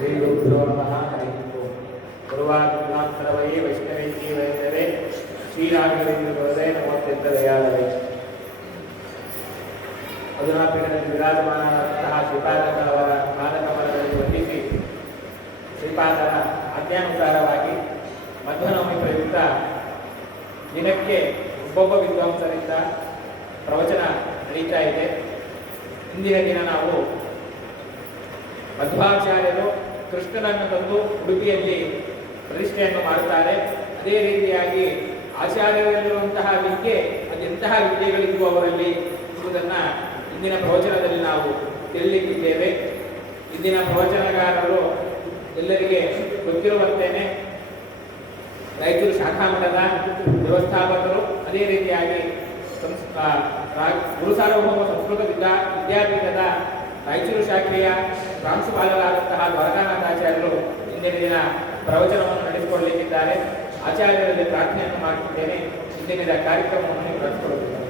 श्रीगुरुभ्यो नमः हरिः ओम् गुरुवाग्नात्तरवये वैष्णवेति वैष्णवे श्रीराघवेन्द्रगुरवे नमोऽत्यन्तदयालवे अधुना पीठದಲ್ಲಿ ವಿರಾಜಮಾನರಾದಂತಹ ಶ್ರೀಪಾದಗಳವರ ಪಾದಕಮಲದಲ್ಲಿ ವಂದಿಸಿ ಶ್ರೀಪಾದರ ಆಜ್ಞಾನುಸಾರವಾಗಿ ಮಧ್ವನವಮಿ ಪ್ರಯುಕ್ತ ದಿನಕ್ಕೆ ಒಬ್ಬೊಬ್ಬ ವಿದ್ವಾಂಸರಿಂದ ಪ್ರವಚನ ನಡೀತಾ ಇದೆ. ಇಂದಿನ ದಿನ ನಾವು ಮಧ್ವಾಚಾರ್ಯರು ಕೃಷ್ಣನನ್ನು ತಂದು ಉಡುಪಿಯಲ್ಲಿ ಪ್ರತಿಷ್ಠೆಯನ್ನು ಮಾಡುತ್ತಾರೆ. ಅದೇ ರೀತಿಯಾಗಿ ಆಚಾರ್ಯರಲ್ಲಿರುವಂತಹ ವಿದ್ಯೆ ಅದೆಂತಹ ವಿದ್ಯೆಗಳಿಗೂ ಅವರಲ್ಲಿ ಇರುವುದನ್ನು ಇಂದಿನ ಪ್ರವಚನದಲ್ಲಿ ನಾವು ತಿಳಿಲಿಕ್ಕಿದ್ದೇವೆ. ಇಂದಿನ ಪ್ರವಚನಗಾರರು ಎಲ್ಲರಿಗೆ ಗೊತ್ತಿರುವಂತೆಯೇ ರಾಯಚೂರು ಶಾಖಾ ಮಠದ ವ್ಯವಸ್ಥಾಪಕರು, ಅದೇ ರೀತಿಯಾಗಿ ಗುರು ಸಾರ್ವಭೌಮ ಸಂಸ್ಕೃತ ವಿದ್ಯಾಪೀಠದ ರಾಯಚೂರು ಶಾಖೆಯ ಪ್ರಾಂಶುಪಾಲರಾದಂತಹ ದ್ವಾರಕಾನಾಥಾಚಾರ್ಯರು ಇಂದಿನ ದಿನ ಪ್ರವಚನವನ್ನು ನಡೆಸಿಕೊಳ್ಳಲಿಕ್ಕಿದ್ದಾರೆ. ಆಚಾರ್ಯರಲ್ಲಿ ಪ್ರಾರ್ಥನೆಯನ್ನು ಮಾಡುತ್ತಿದ್ದೇನೆ. ಇಂದಿನ ಕಾರ್ಯಕ್ರಮವನ್ನು ನಡೆಸಿಕೊಳ್ಳುತ್ತಿದ್ದಾರೆ.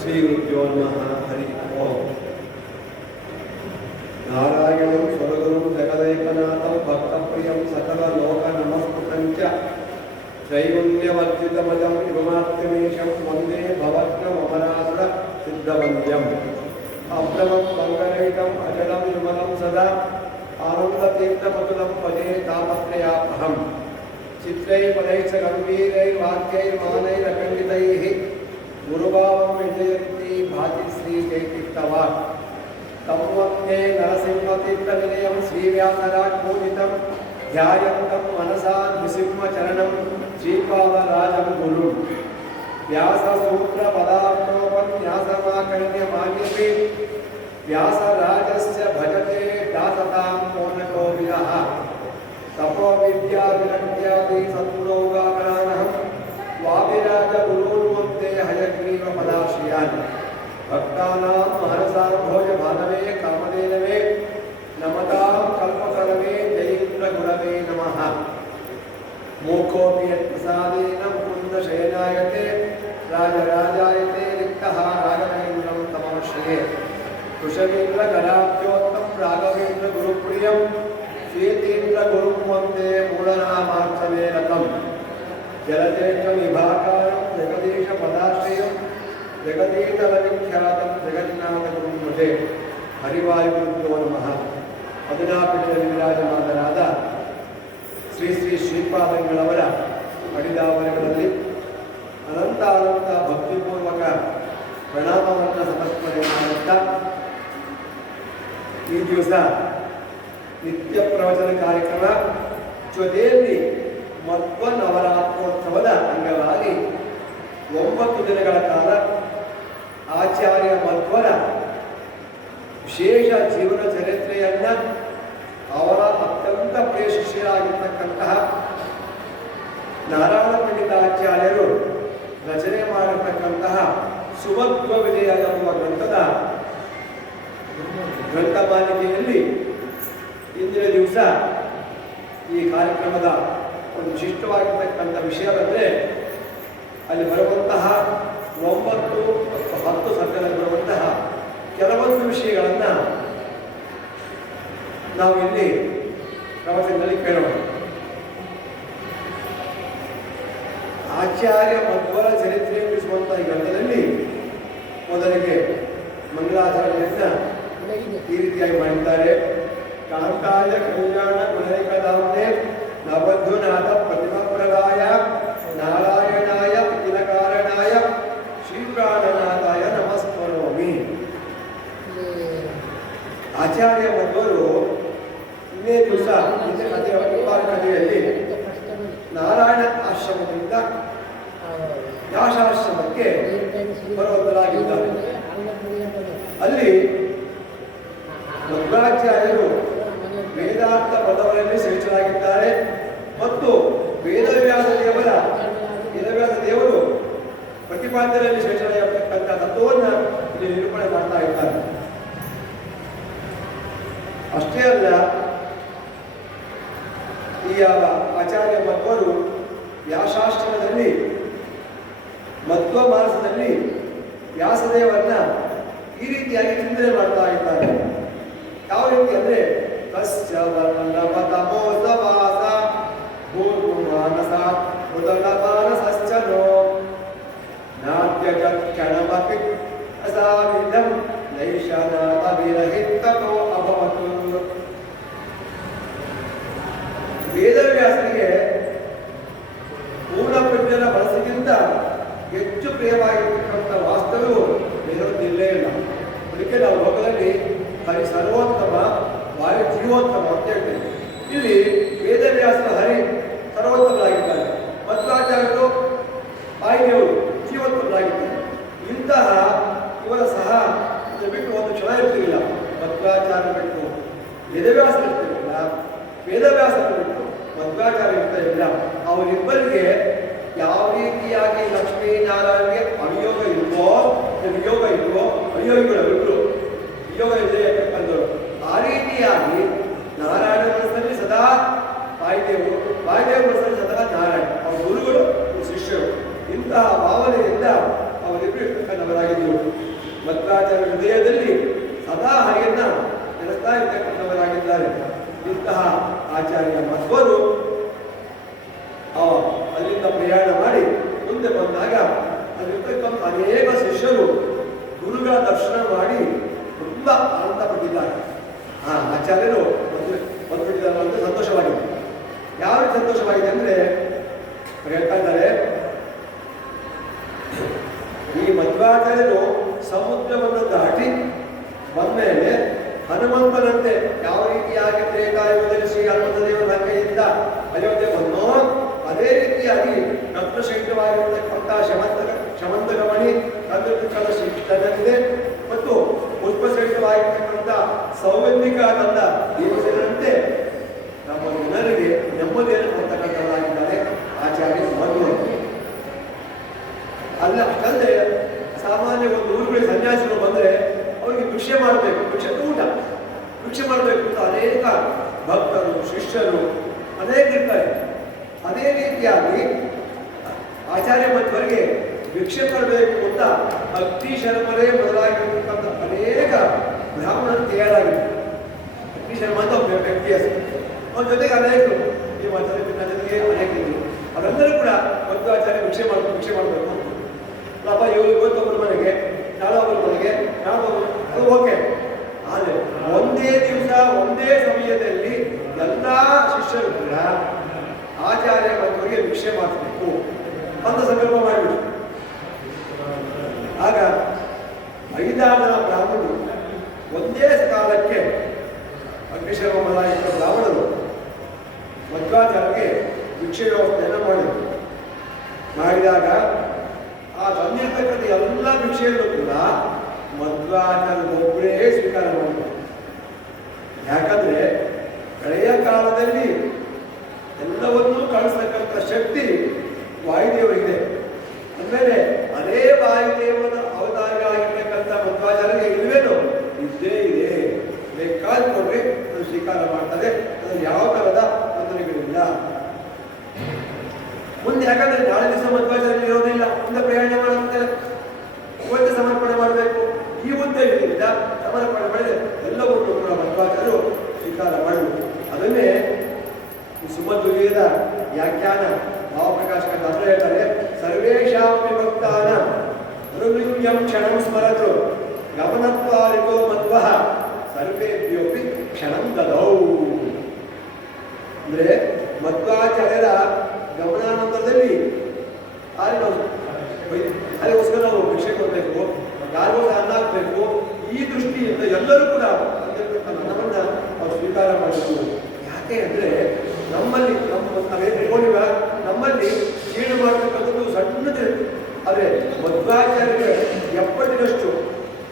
ಶ್ರೀ ಗುರುಭ್ಯೋ ನಮಃ ಹರಿ ಓಂ. ನಾರಾಯಣಂ ಸ್ವರಗುರುಂ ಜಗದೈಕನಾಥಂ ಭಕ್ತಪ್ರಿಯಂ ಸಕಲ ಲೋಕ ನಮಸ್ಕೃತಂಚ ತ್ರೈಗುಣ್ಯವರ್ಜಿತಮಜಂ ಯುಗಮಾತ್ಮೀಶಂ ವಂದೇ ಭವಗ್ನಮರಾಸುರ ಸಿದ್ಧವಂದ್ಯಂ ಅಭ್ರಮಂ ಮಂಗಲಯುತಂ ಅಜಲಂ ವಿಮಲಂ ಸದಾ ಆನಂದತೀರ್ಥಮತುಲಂ ಭಜೆ ತಾಪತ್ರಯಾಪಹಂ ಚಿತ್ರೈರ್ಪದೈಶ್ಚ ಗಂಭೀರೈರ್ವಾಕ್ಯೈರ್ಮಾನೈರಖಂಡಿತೈಃ ಗುರುಭಾವಂ ವಿಜಯಂತಿ ಭಾತಿ ಶ್ರೀ ಜಯತೀರ್ಥವಾಕ್ ತಂ ವಂದೇ ನರಸಿಂಹತೀರ್ಥನಿಲಯಂ ಶ್ರೀವ್ಯಾಸರಾಜಪೂಜಿತಂ ಧ್ಯಾಯಂತಂ ಮನಸಾ ನೃಸಿಂಹಚರಣಂ ಶ್ರೀಪಾದರಾಜಂ ಗುರು ವ್ಯಾಸಸೂತ್ರಪದಾರ್ಥೋಪನ್ಯಾಸಮಾಕರ್ಣ್ಯಮಾನ್ಯಪಿ ವ್ಯಾಸರಾಜಸ್ಯ ಭಜತೆ ದಾಸತಾಂ ಪೂರ್ಣಕೋವಿದಃ ತಪೋ ವಿದ್ಯಾವಿರಕ್ತ್ಯಾದಿ ಸದ್ಗುಣೌಘಾಕರಾನಹಂ ವಾದಿರಾಜಗುರೂನ್ ವಂದೇ ಹಯಗ್ರೀವಪದಾಶ್ರಯಾನ್ ಭಕ್ತಾನಾಂ ಮಹರಸಾಂ ಭೋಜ ಭಾನವೇ ಕಾಮಧೇನವೇ ನಮತಾಂ ಕಲ್ಪತರವೇ ಜಯೇಂದ್ರಗುರವೇ ನಮಃ. ಮೂಕೋಪಿ ಯತ್ಪ್ರಸಾದೇನ ಮುಕುಂದಶಯನಾಯತೆ ರಾಜರಾಜಾಯತೆ ರಿಕ್ತಃ ರಾಘವೇಂದ್ರಂ ತಮಶ್ರಯೇ ಕುಶವೇಂದ್ರಕರಾಬ್ಜೋತ್ತಂ ರಾಘವೇಂದ್ರ ಗುರುಪ್ರಿಯಂ ಶ್ವೇತೇಂದ್ರಗುರುಂ ವಂದೇ ಮೂಢನಾಮಾರ್ಥವೇರಕಂ ಜಲದೇಶವಿಭಾಕಾರಂ ಜಗದೀಶಪದಾಶ್ರಯಂ ಜಗದೀಶಲವಿಖ್ಯಾತಂ ಜಗನ್ನಾಥಗುರುಂ ಭಜೆ. ಹರಿವಾಯುಗುರುಭ್ಯೋ ನಮಃ. ಅಧುನಾಪೀಠದಲ್ಲಿ ವಿರಾಜಮಾನರಾದ ಶ್ರೀ ಶ್ರೀ ಶ್ರೀಪಾದಂಗಳವರ ಅಡಿದಾವರಗಳಲ್ಲಿ ಅನಂತ ಭಕ್ತಿಪೂರ್ವಕ ಪ್ರಣಾಮವನ್ನು ಸಮರ್ಪಣೆ ಮಾಡುತ್ತಾ ಈ ದಿವಸ ನಿತ್ಯ ಪ್ರವಚನ ಕಾರ್ಯಕ್ರಮ ಜೊತೆಯಲ್ಲಿ ಮಧ್ವ ನವರಾತ್ರೋತ್ಸವದ ಅಂಗವಾಗಿ 9 ದಿನಗಳ ಕಾಲ ಆಚಾರ್ಯ ಮಧ್ವರ ವಿಶೇಷ ಜೀವನ ಚರಿತ್ರೆಯನ್ನ ಅವರ ಅತ್ಯಂತ ಪ್ರಿಯ ಶಿಷ್ಯರಾಗಿರ್ತಕ್ಕಂತಹ ನಾರಾಯಣ ಪಂಡಿತಾಚಾರ್ಯರು ರಚನೆ ಮಾಡಿರ್ತಕ್ಕಂತಹ ಸುಮಧ್ವ ವಿಜಯ ಎಂಬ ಗ್ರಂಥಮಾಲಿಕೆಯಲ್ಲಿ ಇಂದಿನ ದಿವಸ ಈ ಕಾರ್ಯಕ್ರಮದ ಒಂದು ವಿಶಿಷ್ಟವಾಗಿರ್ತಕ್ಕಂಥ ವಿಷಯವೆಂದರೆ ಅಲ್ಲಿ ಬರುವಂತಹ 9 ಮತ್ತು 10 ಸರ್ಕಲಲ್ಲಿ ಬರುವಂತಹ ಕೆಲವೊಂದು ವಿಷಯಗಳನ್ನು ನಾವು ಇಲ್ಲಿ ಪ್ರವಚನದಲ್ಲಿ ಕೇಳೋಣ. ಆಚಾರ್ಯ ಮಧ್ವರ ಚರಿತ್ರೆ ತಿಳಿಸುವಂತಹ ಈ ಗ್ರಂಥದಲ್ಲಿ ಮೊದಲಿಗೆ ಮಂಗಳಾಚರಣೆಯನ್ನ ಈ ರೀತಿಯಾಗಿ ಮಾಡಿದ್ದಾರೆ. ಕಾಂತಾಯ ಕಲ್ಯಾಣ ಗುಣೈಕದಾಮ್ನೆ ನವಧ್ವನಾಥ ಪ್ರತಿಭಾಪ್ರದಾಯ ನಾರಾಯಣಾಯ ಅಖಿಲ ಕಾರಣಾಯ ಶ್ರೀಪ್ರಾಣನಾಥಾಯ ನಮಸ್ಕರೋಮಿ. ಆಚಾರ್ಯ ಮಧ್ವರು ಇನ್ನೇ ದಿವಸ ಕಥೆಯಲ್ಲಿ ನಾರಾಯಣ ಆಶ್ರಮದಿಂದ ವ್ಯಾಸಾಶ್ರಮಕ್ಕೆ ಬರುವಂತರಾಗಿದ್ದಾರೆ. ಅಲ್ಲಿ ಮಧ್ವಾಚಾರ್ಯರು ವೇದಾಂತ ಪದವರಲ್ಲಿ ಶ್ರೇಷ್ಠರಾಗಿದ್ದಾರೆ ಮತ್ತು ವೇದವ್ಯಾಸ ದೇವರು ಪ್ರತಿಪಾದ್ಯರಲ್ಲಿ ಶ್ರೇಷ್ಠರಾಗಿರ್ತಕ್ಕಂಥ ತತ್ವವನ್ನು ಇಲ್ಲಿ ನಿರೂಪಣೆ ಮಾಡ್ತಾ ಇದ್ದಾರೆ. ಅಷ್ಟೇ ಅಲ್ಲ, ಈ ಆಚಾರ್ಯ ಮಧ್ವರು ವ್ಯಾಸಾಶ್ರಮದಲ್ಲಿ ಮಧ್ವ ಮಾಸದಲ್ಲಿ ವ್ಯಾಸದೇವರನ್ನ ಈ ರೀತಿಯಾಗಿ ಚಿಂತನೆ ಮಾಡ್ತಾ ಇದ್ದಾರೆ. ಯಾವ ರೀತಿ ಅಂದ್ರೆ ಕಸ್ಯ ವರ್ಣಪತಮೋಸವಾಸ ಭೂರ್ಮಾನಸ ಉದಲಮಾನಸಶ್ಚನೋ ನಾಟ್ಯಜತ್ ಕ್ಷಣಮಪಿ ಅಸಾವಿಧಂ ನೈಷನಾಥವಿರಹಿತೋ ಅಭವತು. ವೇದವ್ಯಾಸನಿಗೆ ಪೂರ್ಣ ಪ್ರಜ್ಞನ ಮನಸ್ಸಿಗಿಂತ ಹೆಚ್ಚು ಪ್ರಿಯವಾಗಿರ್ತಕ್ಕಂಥ ವಾಸ್ತವವು ಬೇರೊಂದಿಲ್ಲೇ ಇಲ್ಲ. ಅದಕ್ಕೆ ನಾವು ಲೋಕದಲ್ಲಿ ಹರಿ ಸರ್ವೋತ್ತಮ ವಾಯು ಜೀವೋತ್ತಮ ಅಂತ ಹೇಳ್ತೇವೆ. ಇಲ್ಲಿ ವೇದವ್ಯಾಸನ ಹರಿ ಸರ್ವೋತ್ತಮರಾಗಿದ್ದಾರೆ, ಮಧ್ವಾಚಾರ್ಯರು ವಾಯುದೇವರು ಜೀವೋತ್ತಮರಾಗಿದ್ದಾರೆ. ಇಂತಹ ಇವರ ಸಹ ಬಿಟ್ಟು ಒಂದು ಕ್ಷಣ ಇರ್ತಿರಲಿಲ್ಲ. ಮಧ್ವಾಚಾರ್ಯ ಬಿಟ್ಟು ವೇದವ್ಯಾಸ ಇರ್ತಿರಲಿಲ್ಲ, ವೇದವ್ಯಾಸ ಬಿಟ್ಟು ಮಧ್ವಾಚಾರ್ಯ ಇರ್ತಾ ಇಲ್ಲ. ಅವರಿಬ್ಬರಿಗೆ ಯಾವ ರೀತಿಯಾಗಿ ಲಕ್ಷ್ಮೀನಾರಾಯಣಗೆ ಅವಿಯೋಗ ಇಲ್ವೋ, ವಿಯೋಗ ಇಲ್ವೋ, ಅವಿಯೋಗಿಗಳು ವಿಯೋಗ ಇದೆ ಅಂತಕ್ಕಂಥವ್ರು. ಆ ರೀತಿಯಾಗಿ ನಾರಾಯಣ ಮನಸ್ಸಲ್ಲಿ ಸದಾ ವಾಯುದೇವರು, ವಾಯುದೇವ ಮನಸ್ಸಲ್ಲಿ ಸದಾ ನಾರಾಯಣ, ಅವ್ರ ಗುರುಗಳು ಶಿಷ್ಯರು. ಇಂತಹ ಭಾವನೆಯಿಂದ ಅವರಿಬ್ಬರು ಇರ್ತಕ್ಕಂಥವರಾಗಿದ್ದರು. ಮಧ್ವಾಚಾರ್ಯ ಹೃದಯದಲ್ಲಿ ಸದಾ ಹರಿಯನ್ನ ನೆನೆಸ್ತಾ ಇರ್ತಕ್ಕಂಥವರಾಗಿದ್ದಾರೆ. ಇಂತಹ ಆಚಾರ್ಯ ಮಧ್ವರು ಅಲ್ಲಿಂದ ಪ್ರಯಾಣ ಮಾಡಿ ಮುಂದೆ ಬಂದಾಗ ಅಲ್ಲಿರ್ತಕ್ಕಂಥ ಅನೇಕ ಶಿಷ್ಯರು ಗುರುಗಳ ದರ್ಶನ ಮಾಡಿ ತುಂಬ ಆನಂದ ಪಟ್ಟಿದ್ದಾರೆ. ಆಚಾರ್ಯರು ಬಂದ್ಬಿಟ್ಟಿದ್ದಾರೆ ಅಂತ ಸಂತೋಷವಾಗಿದೆ. ಯಾವ ಸಂತೋಷವಾಗಿದೆ ಅಂದ್ರೆ ಹೇಳ್ತಾ ಇದ್ದಾರೆ, ಈ ಮಧ್ವಾಚಾರ್ಯರು ಸಮುದ್ರವನ್ನು ದಾಟಿ ಬಂದ್ಮೇಲೆ ಹನುಮಂತನಂತೆ ಯಾವ ರೀತಿಯಾಗಿ ತ್ರೇತಾಯುಗದಲ್ಲಿ ಶ್ರೀ ಹನುಮಂತದೇವರ ಲಂಕೆಯಿಂದ ಅಯೋಧ್ಯೆ ಬಂದೋ ಅದೇ ರೀತಿಯಾಗಿ ರತ್ನಶೈಲವಾಗಿರತಕ್ಕಂಥ ಶಮಂತಕಮಣಿ ತಂತ್ರಕೃಷ್ಣನ ಶಿಷ್ಟನಿದೆ ಮತ್ತು ಪುಷ್ಪಶ್ರೇಷ್ಠವಾಗಿರ್ತಕ್ಕಂಥ ಸೌಗಂಧಿಕ ತಂದ ದೇವತೆಗಳಂತೆ ನಮ್ಮ ಜನರಿಗೆ ನೆಮ್ಮದಿಯನ್ನು ಕೊಡ್ತಕ್ಕಂಥದ್ದಾಗಿದ್ದಾರೆ ಆಚಾರ್ಯ ಮಧ್ವರು. ಅಷ್ಟಲ್ಲದೆ ಸಾಮಾನ್ಯ ಒಂದು ಊರುಗಳಿಗೆ ಸನ್ಯಾಸಿಗಳು ಬಂದರೆ ಅವರಿಗೆ ಭಿಕ್ಷೆ ಮಾಡಬೇಕು, ಭಿಕ್ಷೆ ಮಾಡಬೇಕು ಅಂತ ಅನೇಕ ಭಕ್ತರು ಶಿಷ್ಯರು ಅನೇಕ ಇರ್ತಾರೆ. ಅದೇ ರೀತಿಯಾಗಿ ಆಚಾರ್ಯ ಮಧ್ವರಿಗೆ ಭಿಕ್ಷೆ ಮಾಡಬೇಕು ಅಂತ ಅಗ್ನಿ ಶರ್ಮರೇ ಮೊದಲಾಗಿರ್ತಕ್ಕಂಥ ಅನೇಕ ಬ್ರಾಹ್ಮಣರು ತಯಾರಾಗಿದೆ. ಅಗ್ನಿ ಶರ್ಮ ಅಂತ ಒಬ್ಬ ವ್ಯಕ್ತಿ ಹೆಸರು, ಅವ್ರ ಜೊತೆಗೆ ಅನೇಕರು ಈ ಜೊತೆಗೆ ಅನೇಕರು ಅವರೆಲ್ಲರೂ ಕೂಡ ಮಧ್ವಾಚಾರ್ಯ ಭಿಕ್ಷೆ ಮಾಡಬೇಕು ಪಾಪ ಇವರು ಇವತ್ತೊಬ್ಬರ ಮನೆಗೆ, ನಾಳೆ ಒಬ್ಬರ ಮನೆಗೆ, ಅದು ಓಕೆ. ಆದರೆ ಒಂದೇ ದಿವಸ ಒಂದೇ ಸಮಯದಲ್ಲಿ ಎಲ್ಲ ಶಿಷ್ಯರು ಕೂಡ ಆಚಾರ್ಯ ಮಧ್ವರಿಗೆ ಭಿಕ್ಷೆ ಮಾಡಬೇಕು ಅಂತ ಸಂಕಲ್ಪ ಮಾಡಿಬಿಟ್ಟು ಆಗ 5 ಜನ ಬ್ರಾಹ್ಮಣರು ಒಂದೇ ಕಾಲಕ್ಕೆ ಅಗ್ನಿಶರ್ಮ ಮೊದಲಾಗಿದ್ದ ಬ್ರಾಹ್ಮಣರು ಮಧ್ವಾಚಾರ್ಯರಿಗೆ ಭಿಕ್ಷೆ ವ್ಯವಸ್ಥೆಯನ್ನು ಮಾಡಿದಾಗ ಆ ತಂದಿರ್ತಕ್ಕಂಥ ಎಲ್ಲ ಭಿಕ್ಷೆಯನ್ನು ಕೂಡ ಮಧ್ವಾಚಾರ್ಯರೊಬ್ಬರೇ ಸ್ವೀಕಾರ ಮಾಡಿದರು. ಯಾಕಂದ್ರೆ ಹಳೆಯ ಕಾಲದಲ್ಲಿ ಎಲ್ಲವನ್ನೂ ಕಳಿಸ್ತಕ್ಕಂಥ ಶಕ್ತಿ ವಾಯುದೇವರಿದೆ. ಅಂದಮೇಲೆ ಅದೇ ವಾಯುದೇವನ ಅವತಾರಗಳಾಗಿರ್ತಕ್ಕಂಥ ಮಧ್ವಾಚಾರ್ಯರಿಗೆ ಇಲ್ವೇನೋ ಇದ್ದೇ ಇದೆ, ಬೇಕಾದ್ಕೊಂಡ್ರೆ ಅದು ಸ್ವೀಕಾರ ಮಾಡ್ತಾರೆ. ಅದ್ರಲ್ಲಿ ಯಾವ ಥರದ ತೊಂದರೆಗಳಿಲ್ಲ. ಮುಂದೆ ಯಾಕಂದ್ರೆ ನಾಳೆ ದಿವಸ ಮಧ್ವಾಚಾರ್ಯ ಇರೋದಿಲ್ಲ, ಮುಂದೆ ಪ್ರಯಾಣ ಮಾಡುತ್ತಾರೆ, ಇವತ್ತು ಸಮರ್ಪಣೆ ಮಾಡಬೇಕು. ಈ ಉದ್ದೇಶದಿಂದ ಸಮರ್ಪಣೆ ಮಾಡಿದರೆ ಎಲ್ಲವನ್ನೂ ಕೂಡ ಮಧ್ವಾಚಾರ್ಯರು ಸ್ವೀಕಾರ ಮಾಡಬೇಕು. ಅದನ್ನೇ ಸುಮಧ್ವೀಯದ ವ್ಯಾಖ್ಯಾನ ಭಾವಪ್ರಕಾಶಕ ಅಂತ ಹೇಳ್ತಾರೆ, ಸರ್ವೇಷಾಮಿ ಭಕ್ತಾನ ಅನುಲಿಂಗ್ಯಂ ಕ್ಷಣಂ ಸ್ಮರತು ಗಮನತ್ವಾರಿತೋ ಮಧ್ವಃ ಸರ್ವೇಭ್ಯೋಪಿ ಕ್ಷಣಂ ದದೌ. ಅಂದ್ರೆ ಮಧ್ವಾಚಾರ್ಯರ ಗಮನಾನಂತರದಲ್ಲಿ ಅಲ್ಲಿಗೋಸ್ಕರ ನಾವು ಭಿಕ್ಷೆ ಕೊಡಬೇಕು, ಯಾರಿಗೋಸ್ಕರ ಅನ್ನ ಹಾಕಬೇಕು, ಈ ದೃಷ್ಟಿಯಿಂದ ಎಲ್ಲರೂ ಕೂಡ ಅನ್ನವನ್ನ ನಾವು ಸ್ವೀಕಾರ ಮಾಡಬೇಕು. ಯಾಕೆ ಅಂದ್ರೆ ನಮ್ಮಲ್ಲಿ ನಾವೇನು ತಿಳ್ಕೊಂಡಿವ ನಮ್ಮಲ್ಲಿ ಜೀರ್ಣ ಮಾಡತಕ್ಕಂಥದ್ದು ಸಣ್ಣದಿರುತ್ತೆ. ಆದರೆ ಮಧ್ವಾಚಾರ್ಯರಿಗೆ ಎಪ್ಪಟ್ಟಿನಷ್ಟು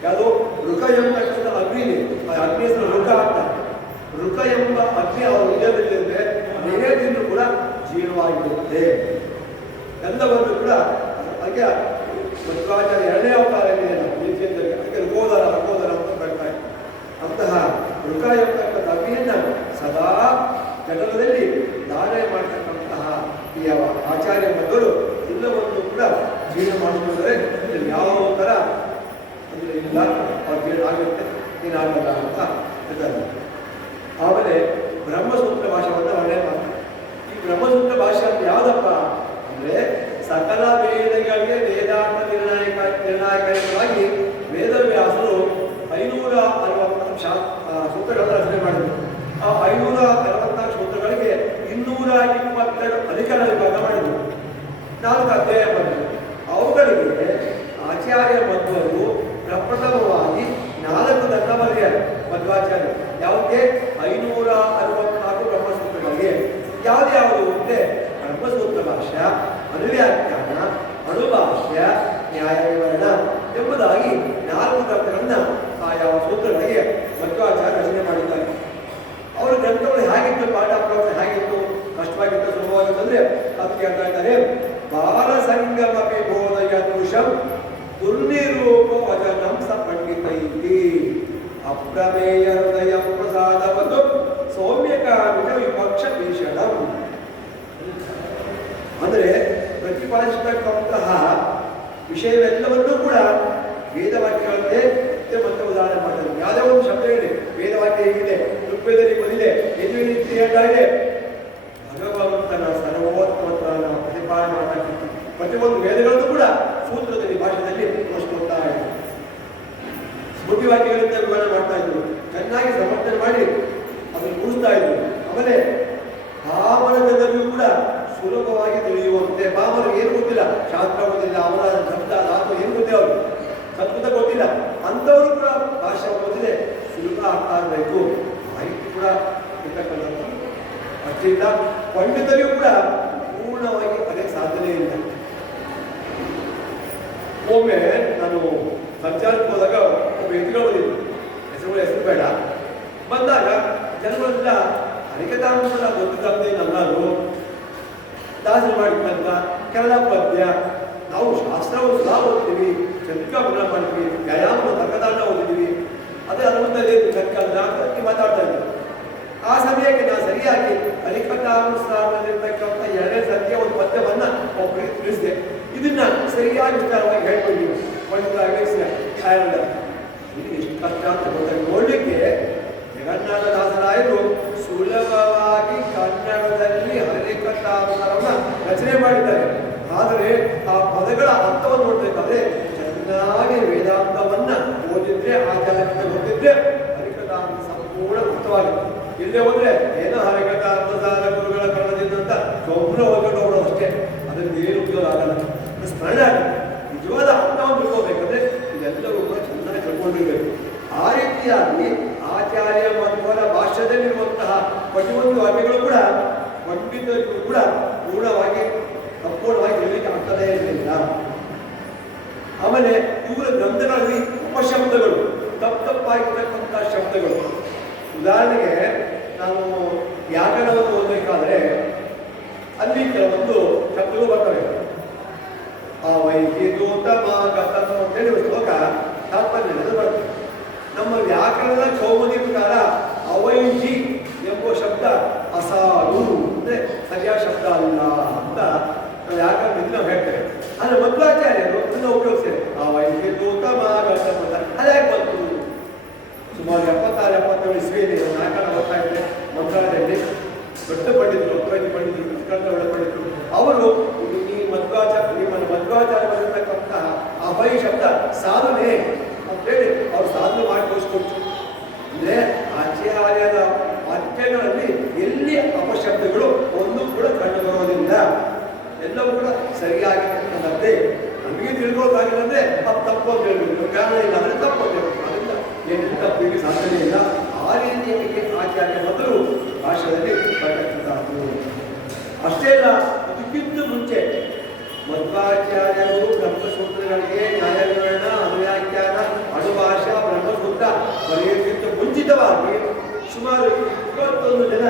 ಯಾವುದೋ ಋಕ ಎಂಬತಕ್ಕಂಥ ಅಗ್ನಿ ಹೆಸರು ಋಕ ಅಂತ, ಋಕ ಎಂಬ ಅಗ್ನಿ ಅವರ ಹೃದಯದಲ್ಲಿರುತ್ತೆ. ಅದೇ ತಿಂದು ಕೂಡ ಜೀರ್ಣವಾಗಿರುತ್ತೆ ಎಲ್ಲವನ್ನು ಕೂಡ. ಹಾಗೆ ಮಧ್ವಾಚಾರ್ಯ 2ನೇ ಅವತಾರ ಏನಿದೆ ಅದಕ್ಕೆ ಋಕೋದರ ಅಂತ ಬರ್ತಾರೆ. ಅಂತಹ ಋಕ ಎಂಬತಕ್ಕಂಥ ಅಗ್ನಿಯನ್ನ ಸದಾ ಜಗದಲ್ಲಿ ಧಾರಣೆ ಮಾಡತಕ್ಕಂತಹ ಈ ಆಚಾರ್ಯ ಮಧ್ವರು ಎಲ್ಲವನ್ನು ಕೂಡ ಜೀರ್ಣ ಮಾಡಿಕೊಂಡರೆ ಯಾವ ಥರ ಅಂದರೆ ಇಲ್ಲ. ಅವ್ರಿಗೆ ಏನಾಗಲ್ಲ ಅಂತ ಹೇಳ್ತಾರೆ. ಆಮೇಲೆ ಬ್ರಹ್ಮಸೂತ್ರ ಭಾಷೆಯನ್ನು ವರ್ಣನೆ ಮಾಡ್ತಾರೆ. ಈ ಬ್ರಹ್ಮಸೂತ್ರ ಭಾಷೆ ಅಂತ ಯಾವುದಪ್ಪ ಅಂದರೆ ಸಕಲ ವೇದಗಳಿಗೆ ವೇದಾಂತ ನಿರ್ಣಾಯಕವಾಗಿ ವೇದವ್ಯಾಸರು 564 ಸೂತ್ರಗಳನ್ನು ರಚನೆ ಮಾಡಿದರು. ಆ 564 ಸೂತ್ರಗಳಿಗೆ 222 ಅಧಿಕರಣ ವಿಭಾಗ ಮಾಡಿದರು. 4 ಅಧ್ಯಾಯ ಮಾಡಿದರು. ಅವುಗಳಿಗೆ ಆಚಾರ್ಯ ಮಧ್ವರು ಪ್ರಪ್ರಥಮವಾಗಿ 4 ದಂಡ ಬರೆಯರು ಮಧ್ವಾಚಾರ್ಯ. ಯಾವುದೇ 564 ಬ್ರಹ್ಮಸೂತ್ರಗಳಿಗೆ ಯಾವ್ದ್ಯಾವುದು ಅಂದರೆ ಬ್ರಹ್ಮಸೂತ್ರ ಭಾಷ್ಯ, ಅನುವ್ಯಾಖ್ಯಾನ, ಅಣುಭಾಷ್ಯ, ನ್ಯಾಯ ವಿವರಣ ಎಂಬುದಾಗಿ 4 ಗ್ರಂಥಗಳನ್ನು ಯಾವ ಸೂತ್ರಗಳಿಗೆ ಮಧ್ವಾಚಾರ್ಯ ರಚನೆ ಮಾಡಿದ್ದಾರೆ. ಅವರ ಗ್ರಂಥಗಳು ಹೇಗಿತ್ತು, ಪಾಠ ಪ್ರವಚನ ಹೇಗಿತ್ತು, ಕಷ್ಟವಾಗಿತ್ತು, ಸುಲಭವಾಗಿತ್ತು ಅಂದರೆ ಅದಕ್ಕೆ ಹೇಳ್ತಾ ಇದ್ದಾರೆ. ಬಾಲಸಂಗಮಪಿ ಬೋಧಯ ದೃಶಂ ದುರ್ನಿರೂಪ ವಚನಂ ಸ ಪಂಡಿತೈತಿ ಅಪ್ರಮೇಯ ಹೃದಯ ಪ್ರಸಾದವತು ಸೌಮ್ಯಕಾಮಿಕ ವಿಪಕ್ಷ ಭೀಷಣಂ. ಅಂದರೆ ಪ್ರತಿಪಾದಿಸತಕ್ಕಂತಹ ವಿಷಯವೆಲ್ಲವನ್ನೂ ಕೂಡ ವೇದವಾಕ್ಯಗಳಂತೆ ಮತ್ತೆ ಉದಾಹರಣೆ ಮಾಡ್ತಾರೆ. ಯಾವುದೇ ಒಂದು ಶಬ್ದ ಹೇಳಿ, ವೇದವಾಕ್ಯ ಹೇಗಿದೆ, ಋಗ್ವೇದದಲ್ಲಿ ಬಂದಿದೆ, ಯಜುರ್ವೇದದಲ್ಲಿ ಹೇಳ್ತಾ ಇದೆ. ಭಗವಂತನ ಸರ್ವೋತ್ತಮತ್ವವನ್ನು ಪ್ರತಿಪಾದನೆ ಮಾಡತಕ್ಕಂಥ ಪ್ರತಿಯೊಂದು ವೇದಗಳನ್ನು ಕೂಡ ಸೂತ್ರದಲ್ಲಿ ಭಾಷೆಯಲ್ಲಿ ತೋರಿಸ್ಕೊಳ್ತಾ ಇದ್ರು. ಸ್ಮೃತಿವಾಕ್ಯಗಳಿಂದ ವಿವರಣೆ ಮಾಡ್ತಾ ಇದ್ರು, ಚೆನ್ನಾಗಿ ಸಮರ್ಥನೆ ಮಾಡಿ ಅದನ್ನು ಕೂಡಿಸ್ತಾ ಇದ್ರು. ಆಮೇಲೆ ಭಾವನದಲ್ಲಿಯೂ ಕೂಡ ಸುಲಭವಾಗಿ ತಿಳಿಯುವಂತೆ, ಭಾವನಿಗೆ ಏನು ಗೊತ್ತಿಲ್ಲ, ಶಾಸ್ತ್ರ ಗೊತ್ತಿಲ್ಲ, ಅವರ ಶಬ್ದ ಧಾತು ಏನು ಗೊತ್ತಿಲ್ಲ, ಅವರು ಸಂಸ್ಕೃತ ಗೊತ್ತಿಲ್ಲ, ಅಂಥವರು ಕೂಡ ಭಾಷೆ ಓದಿದೆ ಸುಲಭ ಅರ್ಥ ಆಗಬೇಕು. ಮಾಹಿತಿ ಕೂಡ ಇರ್ತಕ್ಕಂಥ ಅಷ್ಟಿಲ್ಲ. ಪಂಡಿತರಿಗೂ ಕೂಡ ಪೂರ್ಣವಾಗಿ ಅದಕ್ಕೆ ಸಾಧ್ಯನೇ ಇಲ್ಲ. ಒಮ್ಮೆ ನಾನು ಸಂಚಾರಕ್ಕೆ ಹೋದಾಗ ಒಬ್ಬ ವ್ಯಕ್ತಿಗಳು ಬಂದಿದ್ದು, ಹೆಸರು ಬೇಡ, ಬಂದಾಗ ಜನಗಳೆಲ್ಲ ಹರಿಕಥಾಂಶದ ಗೊತ್ತಿದ್ದಂತೆ ನಮ್ಮರು ದಾಸರು ಮಾಡಿದ್ದಂತ ಕನ್ನಡ ಪದ್ಯ, ನಾವು ಶಾಸ್ತ್ರವನ್ನು ಸಹ ಓದ್ತೀವಿ, ಚಂದ್ರಿಕಾ ಪುರಾಣ ಮಾಡ್ತೀವಿ, ವ್ಯಾಯಾಮ ತರ್ಕದಾಟ ಓದಿದ್ದೀವಿ, ಅದೇ ಅನುಮತಿ ಕರ್ಕಿ ಮಾತಾಡ್ತಾ ಇದ್ದೀವಿ. ಆ ಸಮಯಕ್ಕೆ ನಾವು ಸರಿಯಾಗಿ ಹರಿಕಥಾನುಸಾರದಲ್ಲಿರ್ತಕ್ಕಂಥ 2ನೇ ಸಂಖ್ಯೆ ಒಂದು ಪದ್ಯವನ್ನು ಒಬ್ಬರಿಗೆ ತಿಳಿಸಿದೆ. ಇದನ್ನ ಸರಿಯಾಗಿ ವಿಚಾರವಾಗಿ ಹೇಳ್ಕೊಂಡಿದ್ದೀವಿ. ಇದು ಎಷ್ಟು ಕಷ್ಟ ಅಂತ ಗೊತ್ತಾಗಿ ನೋಡ್ಲಿಕ್ಕೆ ಜಗನ್ನಾಥದಾಸರಾಯರು ಸುಲಭವಾಗಿ ಕನ್ನಡದಲ್ಲಿ ಹರಿಕಥಾನುಸಾರವನ್ನು ರಚನೆ ಮಾಡಿದ್ದಾರೆ. ಆದರೆ ಆ ಪದಗಳ ಅರ್ಥವನ್ನು ನೋಡ್ಬೇಕಾದ್ರೆ ಚೆನ್ನಾಗಿ ವೇದಾಂತವನ್ನ ಓದಿದ್ರೆ, ಆಚಾರ್ಯಕ್ಕೆ ಗೊತ್ತಿದ್ರೆ ಹರಿಕಥಾಂತ ಸಂಪೂರ್ಣ ಅರ್ಥವಾಗುತ್ತೆ. ಇಲ್ಲೇ ಹೋದ್ರೆ ಏನೋ ಹರಿಕಥಾಂತಸಾರ ಗುರುಗಳ ಕನ್ನಡದಿಂದ ಒಬ್ಬರು ಓದ್ಕೊಂಡು ಹೋಗೋದು ಅಷ್ಟೇ, ಅದರಿಂದ ಏನು ಉಪಯೋಗ ಆಗಲ್ಲ. ಸ್ಮರಣೆ ಆಗುತ್ತೆ. ನಿಜವಾದ ಅರ್ಥವನ್ನು ತಿಳ್ಕೋಬೇಕಂದ್ರೆ ಇದೆಲ್ಲವೂ ಕೂಡ ಚೆನ್ನಾಗಿ ತಿಳ್ಕೊಂಡಿರ್ಬೇಕು. ಆ ರೀತಿಯಾಗಿ ಆಚಾರ್ಯ ಮಧ್ವರ ಭಾಷ್ಯದಲ್ಲಿರುವಂತಹ ಪ್ರತಿಯೊಂದು ವಾಕ್ಯಗಳು ಕೂಡ ಪಂಡಿತರಿಗೂ ಕೂಡ ಪೂರ್ಣವಾಗಿ ಸಂಪೂರ್ಣವಾಗಿ ಹೇಳಲಿಕ್ಕೆ ಆಗ್ತದೇ ಇರಲಿಲ್ಲ. ಆಮೇಲೆ ಇವರ ಗ್ರಂಥಗಳಲ್ಲಿ ಉಪಶಬ್ದಗಳು, ತಪ್ಪಾಗಿರ್ತಕ್ಕಂಥ ಶಬ್ದಗಳು. ಉದಾಹರಣೆಗೆ ನಾನು ವ್ಯಾಕರಣವನ್ನು ಓದಬೇಕಾದ್ರೆ ಅಲ್ಲಿ ಕೆಲವೊಂದು ಶಬ್ದಗಳು ಬರ್ತವೆ. ಅಂತೇಳಿ ಒಂದು ಶ್ಲೋಕ ತಾತ್ಪರ್ಯದಲ್ಲಿ ಬರ್ತದೆ. ನಮ್ಮ ವ್ಯಾಕರಣದ ಕೌಮುದಿ ಪ್ರಕಾರ ಅವೈಹಿ ಎಂಬ ಶಬ್ದ ಅಸಾರು ಅಂದರೆ ಸರಿಯಾದ ಶಬ್ದ ಅಲ್ಲ ಅಂತ ನಾವು ವ್ಯಾಕರಣದಿಂದ ನಾವು ಹೇಳ್ತೇವೆ. ಆದರೆ ಮಧ್ವಾಚಾರ್ಯರು ಅದನ್ನು ಉಪಯೋಗಿಸ್ತಾರೆ. ಅವೈಹಿ ದೂತಮಾಗತ ಅದ್ಯಾಕೆ ಬಂತು? ಸುಮಾರು 76-77 ಇಸ್ವಿಯಲ್ಲಿ ವ್ಯಾಕರಣ ಓದ್ತಾ ಇದ್ದೆ ಮಂತ್ರಾಲಯದಲ್ಲಿ. ದೊಡ್ಡ ಪಂಡಿತರು, ಅದ್ವೈತ ಪಂಡಿತರು, ಕೃಷ್ಣ ಪಂಡಿತರು, ಅವರು ನಿಮ್ಮನ್ನು ಮಧ್ವಾಚಾರ್ಯ ಬರತಕ್ಕಂತಹ ಅಭಯ ಶಬ್ದ ಸಾಧನೆ ಅಂತೇಳಿ ಅವ್ರು ಸಾಧನೆ ಮಾಡಿ ತೋರಿಸ್ಕೊಡ್ತು. ಅಂದರೆ ಆಚಾರ್ಯರ ವಾಕ್ಯಗಳಲ್ಲಿ ಎಲ್ಲಿ ಅಪಶಬ್ದಗಳು ಒಂದು ಕೂಡ ಕಂಡು ಬರೋದಿಲ್ಲ, ಎಲ್ಲವೂ ಕೂಡ ಸರಿಯಾಗಿ ಅನ್ನದೇ. ನಮಗೆ ತಿಳ್ಕೊಳ್ಳೋದಾಗಿಲ್ಲ ಅಂದರೆ ಅದು ತಪ್ಪು ಅಂತ ಹೇಳ್ಬೇಕು, ಕಾರಣ ಇಲ್ಲ ಅಂದರೆ ತಪ್ಪು ಅಂತ ಹೇಳ್ಬೇಕು. ಅದರಿಂದ ಏನು ತಪ್ಪಿಗೆ ಸಾಧನೆ ಇಲ್ಲ. ಆ ರೀತಿಯಾಗಿ ಆಚಾರ್ಯ ಮೊದಲು ಭಾಷೆಯಲ್ಲಿ ಬರ್ತಕ್ಕಂಥದ್ದು. ಅಷ್ಟೇ ಅಲ್ಲ, ಇದಕ್ಕಿಂತ ಮುಂಚೆ ಮಧ್ವಾಚಾರ್ಯರು ಬ್ರಹ್ಮಸೂತ್ರಗಳಿಗೆ ನ್ಯಾಯ ವಿವರಣ, ಅನುವ್ಯಾಖ್ಯಾನ, ಅಣುಭಾಷಾ, ಬ್ರಹ್ಮಸೂತ್ರ ಬರೆಯೋದಕ್ಕಿಂತ ಮುಂಚಿತವಾಗಿ ಸುಮಾರು 21 ಜನ